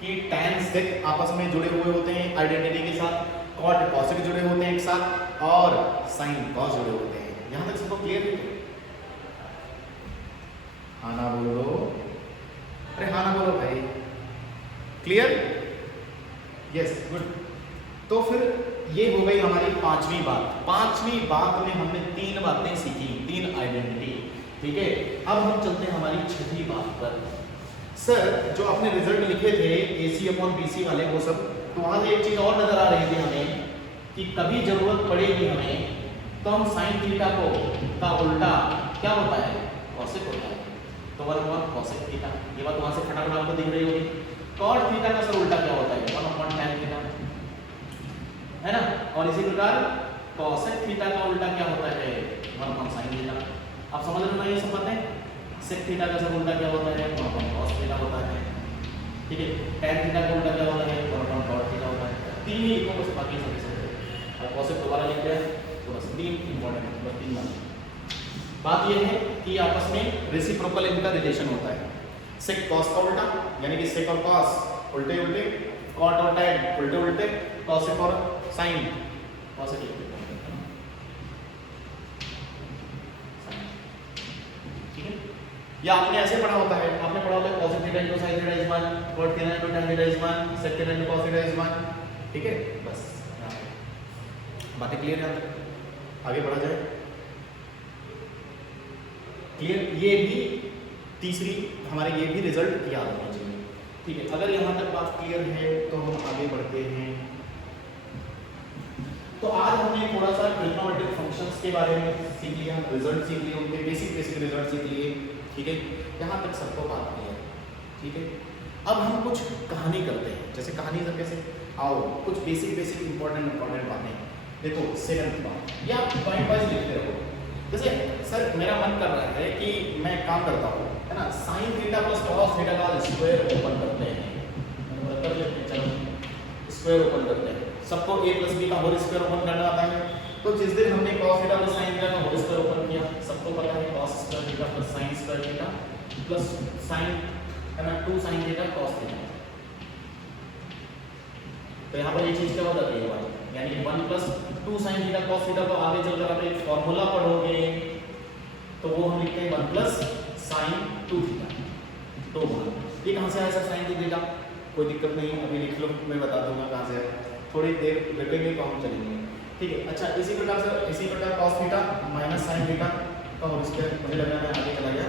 कि tan सेक आपस में जुड़े हुए होते हैं आइडेंटिटी के साथ, कॉट कॉसेक जुड़े होते हैं एक साथ, और साइन कॉस जुड़े होते हैं। यहां तक सबको क्लियर है? हाँ ना बोलो, अरे हाँ ना बोलो भाई, क्लियर? Yes, good. तो फिर ये हो गई हमारी पांचवी बात। पांचवी बात में हमने 3 बातें सीखी, 3 आइडेंटिटी, ठीक है। अब हम चलते हैं हमारी छठी बात पर। सर जो आपने रिजल्ट लिखे थे AC अपॉन BC वाले वो सब, तो वहां से एक चीज और नजर आ रही थी हमें कि कभी जरूरत पड़ेगी हमें तो हम साइन थीटा को का उल्टा क्या होता है, कॉसेक होता है। तो 1 कॉसेक थीटा, ये बात वहां से फटाफट आपको दिख रही होगी। कॉट थीटा का सर उल्टा क्या होता है, 1 tan थीटा, है ना। और इसी प्रकार कॉसेक थीटा का उल्टा क्या होता है, 1 sin थीटा। आप समझ रहे हो ना ये सब बातें? सेक थीटा का सर उल्टा क्या होता है, 1 cos थीटा होता है, ठीक है। tan थीटा का उल्टा क्या होता है, 1 cot थीटा होता है। 3 ही लिखो बस, बाकी सब ऐसे। और कॉसेक दोबारा लिख दिया तो बस 3 इंपॉर्टेंट, बस 3 बात। बात ये है कि आपस में रेसिप्रोकल इनका रिलेशन होता है। सेक कॉस का उल्टा, यानी कि सेक और कॉस उल्टे उल्टे, कॉट और tan उल्टे उल्टे, कॉसेक और साइन कॉसेक लिखते हैं, ठीक है। या आपने ऐसे पढ़ा होता है, आपने पढ़ा होता है cos theta into sin theta is 1, cot theta into tan theta is 1, sec theta into cos theta is 1, ठीक है। बस बातें क्लियर है? आगे बढ़ा जाए, क्लियर? ये भी तीसरी हमारे ये भी रिजल्ट याद होना चाहिए, ठीक है। अगर यहाँ तक बात क्लियर है तो हम आगे बढ़ते हैं। तो आज हमने थोड़ा सा ट्रिग्नोमेट्रिक फंक्शंस के बारे में सीख लिया, रिजल्ट सीख लिए, उनके बेसिक रिजल्ट सीख लिए, ठीक है। यहाँ तक सबको बात क्लियर, ठीक है। अब हम कुछ कहानी करते हैं, जैसे कहानी सब कैसे, आओ कुछ बेसिक इंपॉर्टेंट बातें देखो। सेकंड बात, या पॉइंट वाइज लिखते रहो। जैसे सर मेरा मन कर रहा है कि मैं काम करता हूँ, है ना, sine theta plus cos theta का स्क्वायर ओपन करते हैं, कर लेते हैं, चलो स्क्वायर ओपन करते हैं। सबको a प्लस बी का होल स्क्वायर ओपन करना आता है। तो जिस दिन हमने cos theta plus sin theta का होल स्क्वायर ओपन किया, सबको पता है cos square theta plus sin square theta plus sin, है ना, 2 sin थीटा cos थीटा। तो यहाँ पर ये चीज क्या हो जाती है, यानी कि 1 plus 2 sin theta cos theta को आगे चलकर आप एक फॉर्मूला पढ़ोगे तो वो हम लिखते हैं 1 प्लस sin 2 थीटा। तो ये कहाँ से आया सर sin 2 थीटा? कोई दिक्कत नहीं, अभी लिख लो, मैं बता दूंगा कहाँ से आया, थोड़ी देर रुकेंगे तो हम चलेंगे, ठीक है। अच्छा, इसी प्रकार cos theta minus sin theta का होल स्क्वायर, मुझे लग रहा है आगे चला गया,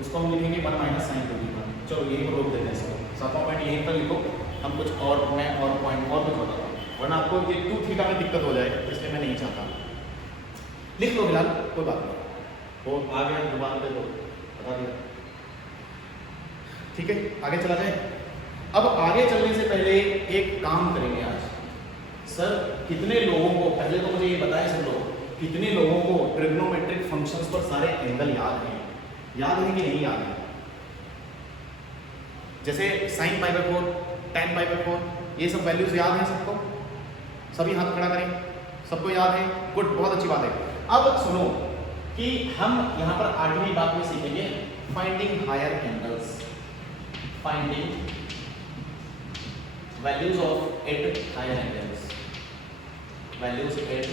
उसको हम लिखेंगे 1 माइनस sin 2 थीटा। चलो यही को रोक देते हैं इसको, 7वां पॉइंट यहीं पर लिखो, हम कुछ और मैं और पॉइंट और कुछ बताता हूँ, वरना आपको ये 2 थीटा में दिक्कत हो जाए, इसलिए मैं नहीं चाहता। लिख लो फिलहाल, कोई बात नहीं, वो आ गया जुबान पे तो बता दिया, ठीक है। आगे चला जाए। अब आगे चलने से पहले एक काम करेंगे आज। सर कितने लोगों को, पहले तो मुझे ये बताएं सब लोग, कितने लोगों को ट्रिग्नोमेट्रिक फंक्शंस पर सारे एंगल याद हैं? याद है कि नहीं याद है? जैसे sin π/4, tan π/4, ये सब वैल्यूज याद हैं सबको? सभी हाथ खड़ा करें, सबको याद है? गुड, बहुत अच्छी बात है। अब सुनो कि हम यहाँ पर 8वीं बात में सीखेंगे finding higher angles, finding values of at higher angles, values at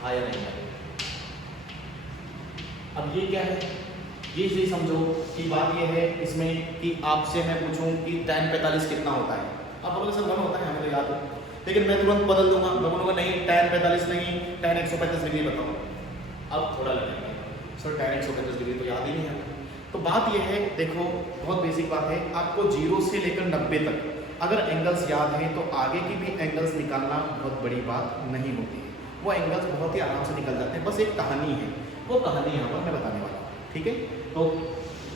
higher angle। अब ये क्या है, ये चीज समझो कि बात ये है इसमें कि आपसे मैं पूछूं कि tan 45 कितना होता है, आप बोलोगे सर 1 होता है, हमें तो याद है, लेकिन मैं तुरंत बदल दूंगा, मैं बोलूंगा नहीं tan 45 नहीं, tan 135 डिग्री बताओ। अब थोड़ा लगेगा सर tan 135 डिग्री तो याद ही नहीं है। तो बात ये है, देखो बहुत बेसिक बात है, आपको 0 से लेकर 90 तक अगर एंगल्स याद हैं तो आगे की भी एंगल्स निकालना बहुत बड़ी बात नहीं होती है, वो एंगल्स बहुत ही आराम से निकल जाते हैं, बस एक कहानी है, वो कहानी यहाँ पर मैं बताने वाला हूँ, ठीक है। तो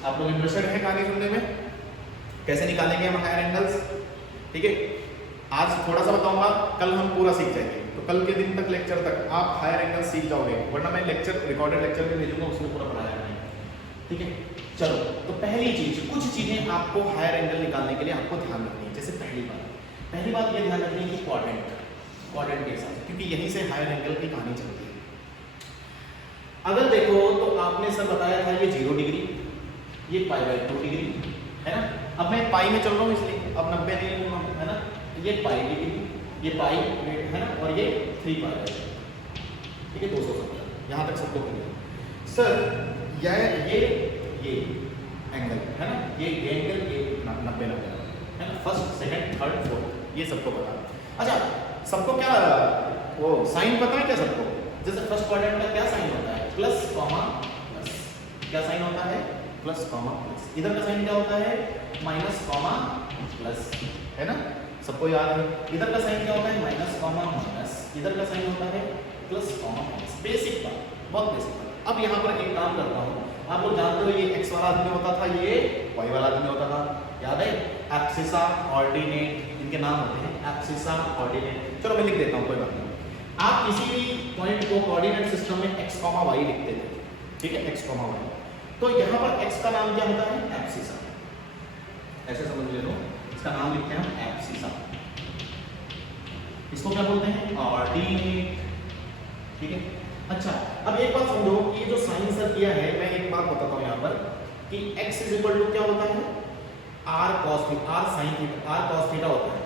आप लोग इंटरेस्टेड हैं कहानी सुनने में, कैसे निकालेंगे हम हायर एंगल्स, ठीक है। आज थोड़ा सा बताऊंगा, कल हम पूरा सीख जाएंगे। तो कल के दिन तक, लेक्चर तक आप हायर एंगल सीख जाओगे, वरना मैं लेक्चर रिकॉर्डेड लेक्चर भी भेजूंगा, उसमें पूरा पढ़ाया नहीं। ठीक है, चलो। तो पहली चीज, कुछ चीजें आपको हायर एंगल निकालने के लिए आपको ध्यान रखनी है। जैसे पहली बात ये ध्यान रखनी है कि क्वाड्रेंट के हिसाब से, क्योंकि यहीं से हायर एंगल की कहानी चलती है। अगर देखो तो आपने सर बताया था ये 0 डिग्री, ये π/2 डिग्री है ना। अब मैं पाई में चल रहा हूँ इसलिए अब 90 नहीं लूंगा, है ना। ये पाई डिग्री, ये पाई है ना, और ये 3π/2, ठीक है, 270। यहाँ तक सबको क्लियर। सर ये एंगल है ना, ये एंगल, ये 90 है ना, फर्स्ट सेकंड थर्ड फोर्थ, ये सबको पता। अच्छा, सबको क्या वो साइन पता है क्या सबको? जैसे फर्स्ट क्वाड्रेंट में क्या साइन होता है? Plus comma plus. क्या साइन होता है? Plus comma plus. इधर का साइन क्या होता है? माइनस कॉमा प्लस, है ना, सबको याद है। इधर का साइन क्या होता है? Minus comma minus. इधर का साइन होता है प्लस कॉमा माइनस। बेसिक बात, बहुत बेसिक बात। अब यहाँ पर एक काम करता हूँ, आप लोग जानते हो ये x वाला आदमी होता था, ये y वाला आदमी होता था, याद है? एब्सिसा, ऑर्डिनेट, इनके नाम होते हैं एब्सिसा, ऑर्डिनेट। चलो मैं लिख देता हूँ, कोई बात नहीं। आप किसी भी पॉइंट को कोऑर्डिनेट सिस्टम में x, y लिखते थे, ठीक है, x, y। तो यहाँ पर x का नाम क्या होता है? एब्सिसा, ऐसे समझ ले लो, इसका नाम लिखते हैं हम एब्सिसा। इसको क्या बोलते हैं? ऑर्डिनेट, ठीक है। अच्छा, अब एक बात समझो कि ये जो साइन सर किया है, मैं एक बात बताता हूँ यहाँ पर कि x इज इक्वल टू क्या होता है? r cos theta, r sin theta, r cos theta होता है,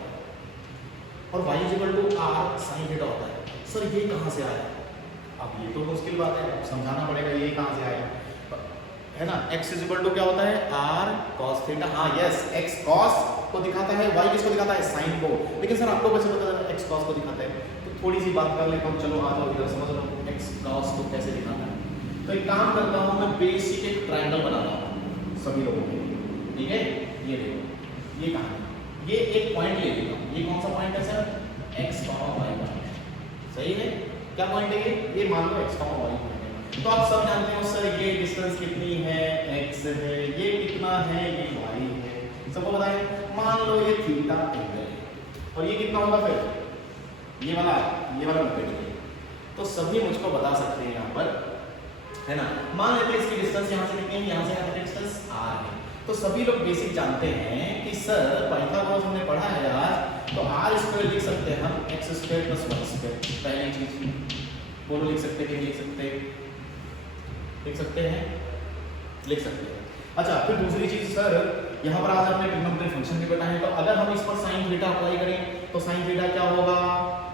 और y is equal to r sin theta होता है। सर ये कहाँ से आया? अब ये तो मुश्किल बात है, समझाना पड़ेगा ये कहाँ से आया, है ना। x इज इक्वल टू क्या होता है? r cos theta. हाँ यस, x cos को दिखाता है, y किसको दिखाता है? sin को। लेकिन सर आपको कैसे पता चला x cos को दिखाता है? तो थोड़ी सी बात कर लेता हूँ, चलो आ जाओ इधर, समझ लो x cos को कैसे दिखाता है। तो एक काम करता हूँ, मैं बेसिक एक ट्रायंगल बनाता हूँ सभी लोगों के लिए, ठीक है। ये देखो, ये कहाँ, ये एक पॉइंट ले लेता हूँ। ये कौन सा पॉइंट है सर? x, y पॉइंट, सही है। क्या पॉइंट है ये मान लो x, y पॉइंट है। तो आप सब जानते हो सर ये डिस्टेंस कितनी है? x है, ये कितना है? ये y है, सबको बताएं। मान लो ये थीटा एंगल है, और ये कितना होगा फिर? ये वाला 90 डिग्री। तो सभी मुझको बता सकते हैं यहाँ पर, है ना। मान लेते हैं इसकी डिस्टेंस यहाँ से कितनी है? यहाँ से यहाँ तक डिस्टेंस r है। तो सभी लोग बेसिक जानते हैं कि सर पाइथागोरस हमने पढ़ा है आज, तो r स्क्वायर लिख सकते हैं हम x square plus y square. पहली चीज बोलो, लिख सकते हैं? लिख सकते हैं? लिख सकते हैं। अच्छा, फिर दूसरी चीज सर, यहाँ पर आज आपने ट्रिग्नोमेट्री फंक्शन भी पढ़ा है, तो अगर हम इस पर साइन थीटा अप्लाई करें तो साइन थीटा क्या होगा?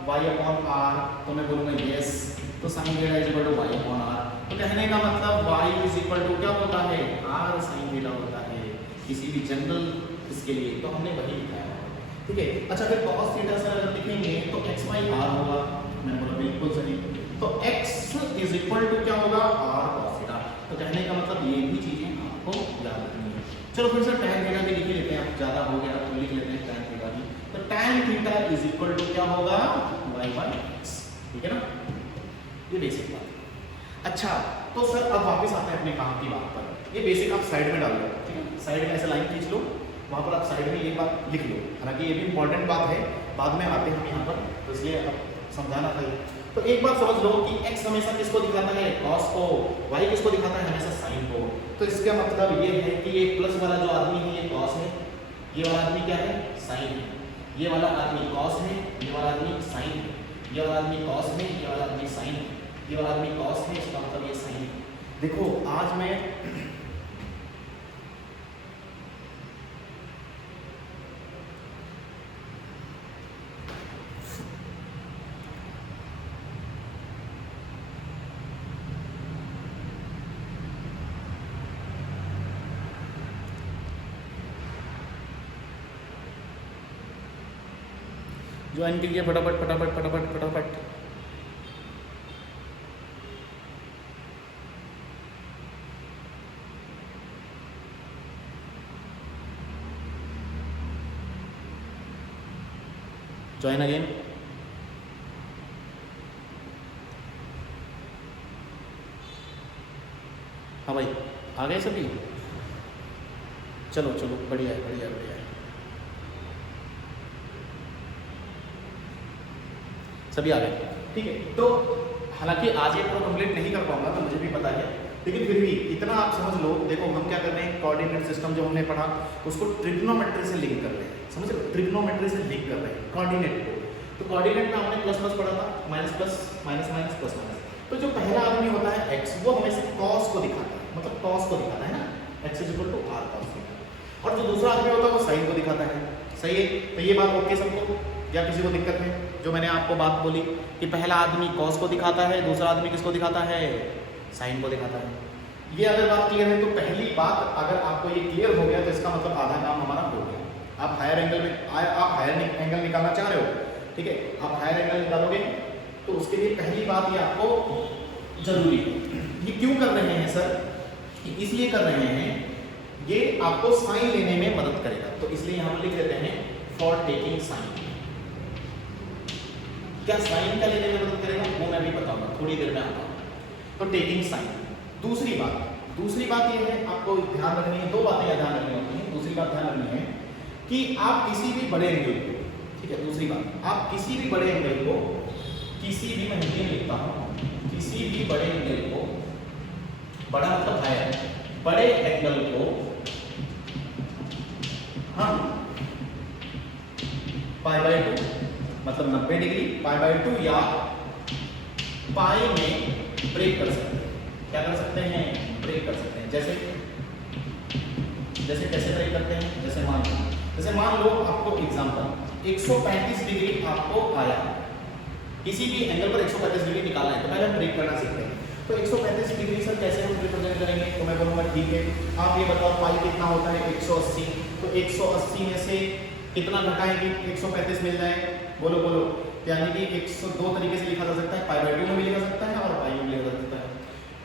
y/r। तो मैं बोलूँगा यस, तो sine theta is equal to y/r। तो कहने का मतलब y इज इक्वल टू क्या होता है? r साइन थीटा होता है, किसी भी जनरल इसके लिए, तो हमने वही लिखा है, ठीक है। अच्छा, फिर cos थीटा सर अगर लिखेंगे तो x/r होगा, मैंने बोला बिल्कुल सही। तो x इज इक्वल टू क्या होगा? r cos theta. तो कहने का मतलब ये भी चीजें आपको याद रखनी है। चलो फिर सर tan थीटा भी लिख लेते हैं, अब ज़्यादा हो गया तो लिख लेते हैं tan थीटा भी। तो tan theta is equal to क्या होगा? y/x, ठीक है ना, ये बेसिक बात। अच्छा, तो सर अब वापस आते हैं अपने काम की बात पर। ये बेसिक आप साइड में डाल लो, ठीक है, साइड में ऐसे लाइन खींच लो, वहाँ पर आप साइड में ये बात लिख लो। हालांकि ये भी इंपॉर्टेंट बात है, बाद में आते हैं हम यहाँ पर, तो इसलिए अब समझाना था। तो एक बात समझ लो कि x हमेशा किसको दिखाता है? cos को। y किसको दिखाता है? हमेशा sin को। तो इसका मतलब ये है कि ये प्लस वाला जो आदमी है ये cos है, ये वाला आदमी क्या है? sin है। ये वाला आदमी cos है, ये वाला आदमी sin है। ये वाला आदमी cos है, ये वाला आदमी sin है। ये वाला आदमी cos है, इसका मतलब ये sin है। देखो आज मैं ज्वाइन कीजिए फटाफट फटाफट फटाफट फटाफट। Join again. हाँ भाई, आ गए सभी? चलो चलो, बढ़िया है बढ़िया है बढ़िया है। सभी आ गए, ठीक है। तो हालांकि आज ये पूरा कंप्लीट नहीं कर पाऊंगा, तो मुझे भी पता है, लेकिन फिर भी इतना आप समझ लो। देखो हम क्या कर रहे हैं, कोऑर्डिनेट सिस्टम जो हमने पढ़ा उसको ट्रिग्नोमेट्री से लिंक कर रहे हैं, समझ रहे हो, ट्रिग्नोमेट्री से लिंक कर रहे हैं कोऑर्डिनेट को। तो कोऑर्डिनेट में हमने प्लस प्लस पढ़ा था, minus plus, minus minus, plus minus. तो जो पहला आदमी होता है एक्स, वो हमेशा कॉस को दिखाता है, मतलब कॉस को दिखाता है ना, x is equal to r cos theta. और जो दूसरा आदमी होता है वो साइन को दिखाता है, सही है। तो ये बात ओके सबको, या किसी को दिक्कत है? जो मैंने आपको बात बोली कि पहला आदमी कॉस को दिखाता है, दूसरा आदमी किसको दिखाता है, साइन को दिखाता है। ये अगर बात क्लियर है तो पहली बात अगर आपको ये क्लियर हो गया तो इसका मतलब आधा काम हमारा हो गया। आप हायर एंगल में आप हायर एंगल निकालना चाह रहे हो, ठीक है, आप हायर एंगल निकालोगे तो उसके लिए पहली बात ये आपको जरूरी है। ये क्यों कर रहे हैं सर? इसलिए कर रहे हैं, ये आपको साइन लेने में मदद करेगा। तो इसलिए यहाँ पर लिख देते हैं फॉर टेकिंग साइन। क्या साइन का लेने में मदद करेगा वो मैं भी बताऊंगा, थोड़ी देर में आता हूँ। तो टेकिंग साइन। दूसरी बात ये है, आपको ध्यान रखनी है, दो बातें ध्यान रखनी होती हैं। दूसरी बात ध्यान रखनी है कि आप किसी भी बड़े एंगल को, ठीक है, दूसरी बात, आप किसी भी बड़े एंगल को, किसी भी, मैं हिंदी में लिखता हूँ, किसी भी बड़े एंगल को, बड़ा मतलब हायर, बड़े एंगल को हम पाई बाय 2 मतलब 90 डिग्री, पाई बाय 2 या पाई में ब्रेक कर सकते हैं। क्या कर सकते हैं? ब्रेक कर सकते हैं। जैसे कैसे ब्रेक करते हैं? जैसे मान लो आपको एग्जांपल 135 डिग्री आपको आया, किसी भी एंगल पर 135 डिग्री निकालना है, तो पहले हम ब्रेक करना सीखते हैं। तो 135 डिग्री सर कैसे हम रिप्रेजेंट करेंगे? तो मैं बोलूँगा ठीक है, आप ये बताओ पाई कितना होता है? 180। तो 180 में से कितना घटाएंगे? 135 मिल जाए, बोलो। यानी कि 102 तरीके से लिखा जा सकता है, पाई बाय 2 में भी लिखा जा सकता है और पाई में भी लिखा जा सकता है।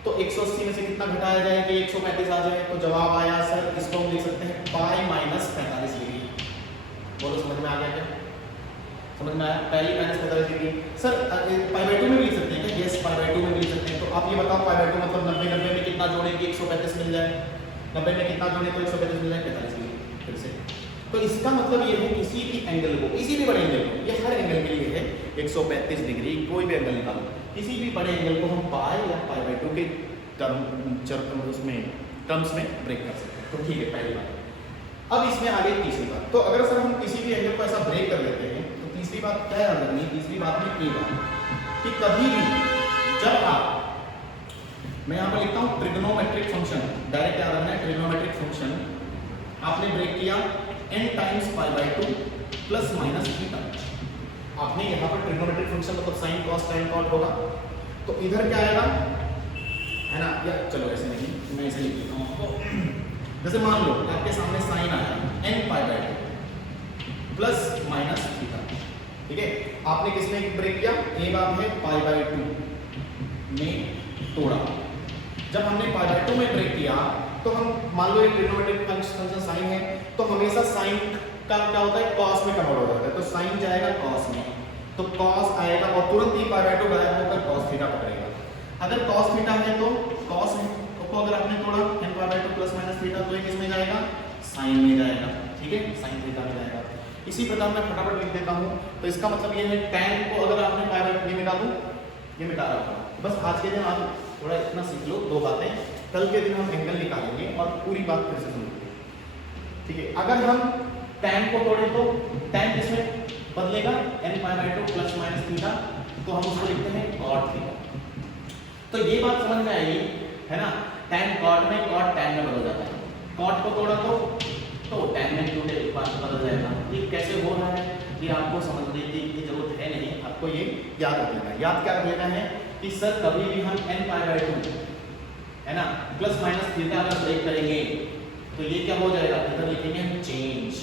तो 180 में से कितना घटाया जाए कि 135 आ जाए? तो जवाब आया सर, इसको हम लिख सकते हैं पाई माइनस 45 डिग्री। बोलो समझ में आ गया क्या? समझ में आया? पहली minus 45 degree. Sir pi by 2 में भी लिख सकते हैं क्या? यस, पाई बाय 2 में भी लिख सकते हैं। तो आप ये बताओ पाई बाय 2 मतलब 90 में कितना जोड़ें कि 135 मिल जाए? 90 में कितना जोड़ें तो 135 मिल जाए? 45 डिग्री। फिर से तो इसका मतलब ये है किसी भी एंगल को, किसी भी बड़े एंगल को, ये हर एंगल के लिए है 135 डिग्री, कोई भी एंगल निकालो, किसी भी बड़े एंगल को हम पाई या पाई बाय 2 के टर्म्स में ब्रेक कर सकते हैं। तो ठीक है, पहली बात। अब इसमें आगे तीसरी बात। तो अगर सर हम किसी भी एंगल को ऐसा ब्रेक कर लेते हैं तो तीसरी बात क्या याद रखनी है? तीसरी बात में ये बात कि कभी भी जब आप, मैं यहाँ पर लिखता हूँ ट्रिग्नोमेट्रिक फंक्शन, डायरेक्ट याद रखना है, ट्रिग्नोमेट्रिक फंक्शन आपने ब्रेक किया n times pi by 2 plus minus theta. आपने यहाँ पर ट्रिग्नोमेट्रिक फंक्शन मतलब साइन कॉस टाइन कॉट होगा, तो इधर क्या आएगा, है ना? या चलो ऐसे नहीं, मैं ऐसे लिख देता हूँ। जैसे मान लो आपके सामने साइन आया n pi by 2 plus minus theta, ठीक है। आपने किसमें ब्रेक किया? ए बात है पाई बाय 2 में तोड़ा। जब हमने पाई बाय 2 में ब्रेक किया तो हम मान लो ये ट्रिग्नोमेट्रिक फंक्शन साइन है, तो हमेशा साइन का क्या होता है? कॉस में कन्वर्ट हो जाता है। तो साइन जाएगा कॉस में, तो कॉस आएगा और तुरंत ही पाई बाय 2 गायब होकर कॉस थीटा पकड़ेगा। अगर कॉस थीटा है तो कॉस को अगर आपने तोड़ा n pi by 2 plus minus theta, तो ये किसमें जाएगा? साइन में जाएगा, ठीक है, साइन थीटा में जाएगा। इसी प्रकार मैं फटाफट लिख देता हूँ। तो इसका मतलब ये है tan को अगर आपने पाई बाय 2 मिटा दूँ, ये मिटा रहा हूँ। बस आज के दिन आप थोड़ा इतना सीख लो, दो बातें, कल के दिन हम एंगल निकालेंगे और पूरी बात फिर से समझेंगे, ठीक है। अगर हम tan को तोड़े तो tan किसमें बदलेगा? n pi by 2 plus minus theta, तो हम उसको लिखते हैं cot थीटा। तो ये बात समझ में आएगी, है ना? tan cot में, cot tan में बदल जाता है। cot को तोड़ा तो tan में टूटे बदल जाएगा। ये कैसे हो रहा है ये आपको समझने की जरूरत है नहीं, आपको ये याद रख लेना है। याद क्या रख लेना है कि सर कभी भी हम n पाई बाय 2, है ना, प्लस माइनस थीटा अगर ब्रेक करेंगे तो ये क्या हो जाएगा? इधर लिखेंगे चेंज।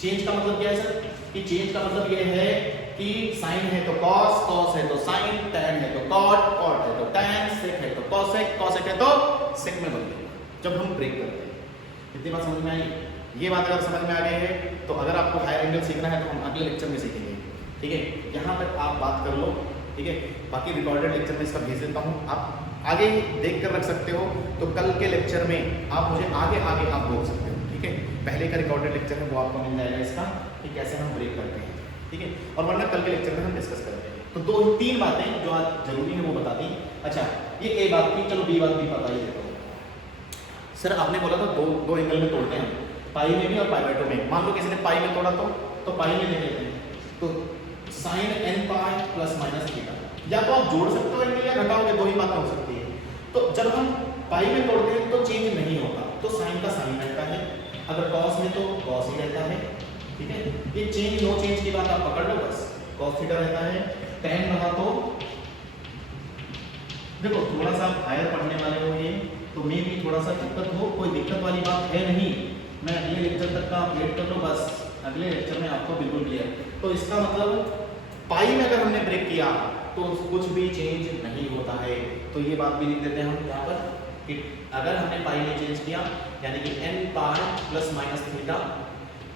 चेंज का मतलब क्या है सर? कि चेंज का मतलब ये है कि साइन है तो कॉस, कॉस है तो साइन, टैन है तो कॉट, कॉट है तो टैन, सेक है तो कॉसेक, कॉसेक है तो सेक में बदलेगा जब हम ब्रेक करते हैं। इतनी बात समझ में आई? ये बात अगर समझ में आ गई है तो अगर आपको हायर एंगल सीखना है तो हम अगले लेक्चर में सीखेंगे, ठीक है। यहाँ तक आप बात कर लो, ठीक है। बाकी रिकॉर्डेड लेक्चर में इसका भेज देता हूँ, आप आगे देख कर रख सकते हो। तो कल के लेक्चर में आप मुझे आगे आप बोल सकते हो, ठीक है। पहले का रिकॉर्डेड लेक्चर है वो आपको मिल जाएगा इसका, कि कैसे हम ब्रेक करते हैं, ठीक है। और वरना कल के लेक्चर में हम डिस्कस करेंगे। तो दो तीन बातें जो आज जरूरी है वो बता दी। अच्छा, ये ए बात की, चलो बी बात भी बता ही देता हूँ। सर आपने बोला था दो एंगल में तोड़ते हैं, पाई में भी और पाई बाय 2 में। मान लो किसी ने पाई में तोड़ा तो पाई में देख लेते हैं। तो sine n pi plus minus theta, या तो आप जोड़ सकते हो एंगल या घटाओगे, दो ही बातें हो सकती है। तो जब हम पाई में तोड़ते हैं तो चेंज नहीं होता, तो साइन का साइन रहता है, अगर कॉस में तो कॉस ही रहता है, ठीक है। ये चेंज नो चेंज की बात आप पकड़ लो बस, कॉस थीटा रहता है। tan रहा तो देखो थोड़ा सा हायर पढ़ने वाले हो ये, तो मे भी थोड़ा सा दिक्कत हो, कोई दिक्कत वाली बात है नहीं। मैं अगले लेक्चर तक का वेट कर लो बस, अगले लेक्चर में आपको बिल्कुल क्लियर। तो इसका मतलब पाई में अगर हमने ब्रेक किया तो कुछ भी चेंज नहीं होता है। तो ये बात भी लिख देते हैं हम यहाँ पर कि अगर हमने पाई में चेंज किया यानी कि n pi plus minus theta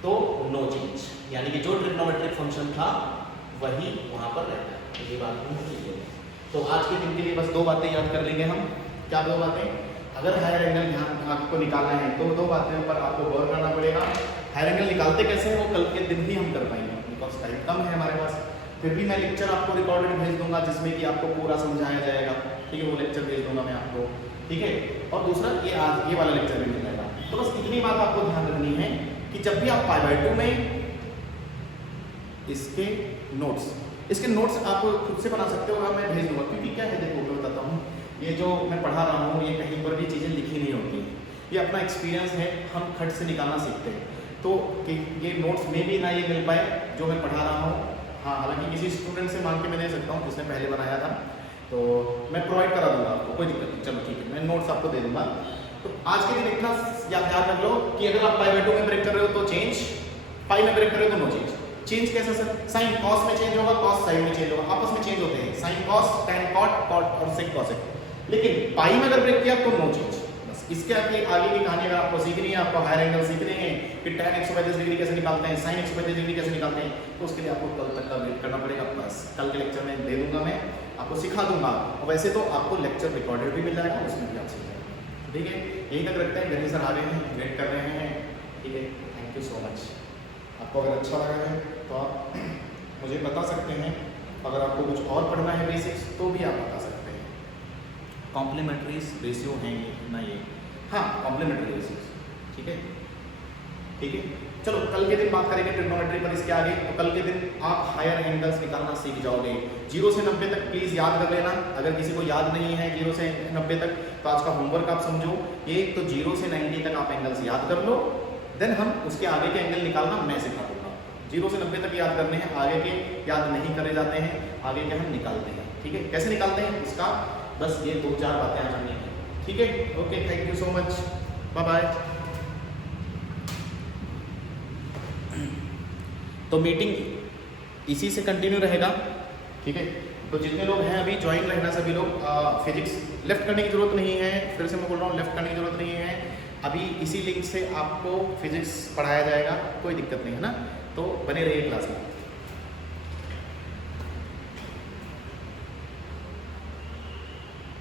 तो नो चेंज, यानी कि जो ट्रिग्नोमेट्रिक फंक्शन था वही वहाँ पर रहता है। तो ये बात भी क्लियर है। तो आज के दिन के लिए बस दो बातें याद कर लेंगे हम। क्या दो बातें? अगर हायर एंगल ध्यान आपको निकालना है तो दो बातें पर आपको गौर करना पड़ेगा। हायर एंगल निकालते कैसे हैं वो कल के दिन ही हम कर पाएंगे, बिकॉज टाइम कम है हमारे पास। फिर भी मैं लेक्चर आपको रिकॉर्डेड भेज दूंगा जिसमें कि आपको पूरा समझाया जाएगा, ठीक है। वो लेक्चर भेज दूंगा मैं आपको, ठीक है। और दूसरा ये आज ये वाला लेक्चर भी मिल जाएगा। तो बस इतनी बात आपको ध्यान रखनी है कि जब भी आप पाई बाय 2 में इसके नोट्स आप खुद से बना सकते हो और मैं भेज दूंगा। क्योंकि क्या है देखो मैं बताता हूँ, ये जो मैं पढ़ा रहा हूँ ये कहीं पर भी चीज़ें लिखी नहीं होती हैं, ये अपना एक्सपीरियंस है, हम खट से निकालना सीखते हैं। तो कि ये नोट्स में भी ना ये मिल पाए जो मैं पढ़ा रहा हूँ, हाँ हालांकि किसी स्टूडेंट से मांग के मैं दे सकता हूँ जिसने पहले बनाया था, तो मैं प्रोवाइड करा दूंगा आपको, कोई दिक्कत नहीं। चलो ठीक है, मैं नोट्स आपको दे दूंगा। तो आज के दिन इतना याद कर लो कि अगर आप पाई बाय 2 में ब्रेक कर रहे हो तो चेंज, पाई में ब्रेक कर रहे हो तो नो चेंज। चेंज कैसे सर? साइन कॉस में चेंज होगा, कॉस साइन में चेंज होगा, आपस में चेंज होते हैं, sine cos, tan cot, cot और सेक कॉसेक। लेकिन पाई में अगर ब्रेक किया तो नो चेंज। बस इसके आगे की कहानी अगर आपको सीखनी है, आपको हायर एंगल सीखने हैं कि टैन 135 डिग्री कैसे निकालते हैं, साइन 135 डिग्री कैसे निकालते हैं, तो उसके लिए आपको कल तक का वेट करना पड़ेगा। बस कल के लेक्चर में दे दूंगा, मैं आपको सिखा दूंगा। और वैसे तो आपको लेक्चर रिकॉर्डेड भी मिल जाएगा, उसमें भी आप सीख जाएंगे, ठीक है। यही तक रखते हैं, गणेश सर आ गए हैं, वेट कर रहे हैं, ठीक है। Thank you so much. आपको अगर अच्छा लगा है तो आप मुझे बता सकते हैं, अगर आपको कुछ और पढ़ना है बेसिक्स तो भी आप बता सकते हैं। कॉम्प्लीमेंट्री रेशियो हैं ये ना, ये हाँ कॉम्प्लीमेंट्री रेशियोज, ठीक है ठीक है। चलो कल के दिन बात करेंगे ट्रिग्नोमेट्री पर इसके आगे। तो कल के दिन आप हायर एंगल्स निकालना सीख जाओगे। 0 से 90 तक प्लीज़ याद कर लेना, अगर किसी को याद नहीं है 0 से 90 तक तो आज का होमवर्क आप समझो। एक तो 0 से 90 तक आप एंगल्स याद कर लो, देन हम उसके आगे के एंगल निकालना मैं सिखा दूंगा। 0 से 90 तक याद करने हैं, आगे के याद नहीं करे जाते हैं, आगे के हम निकालते हैं, ठीक है। कैसे निकालते हैं उसका बस ये 2-4 बातें आ जानी है, ठीक है। Okay, thank you so much, bye bye. तो मीटिंग इसी से कंटिन्यू रहेगा, ठीक है। तो जितने लोग हैं अभी ज्वाइन रहना सभी लोग। फिजिक्स लेफ्ट करने की जरूरत नहीं है, फिर से मैं बोल रहा हूँ लेफ्ट करने की जरूरत नहीं है। अभी इसी लिंक से आपको फिजिक्स पढ़ाया जाएगा, कोई दिक्कत नहीं है ना। तो बने रहिए क्लास में।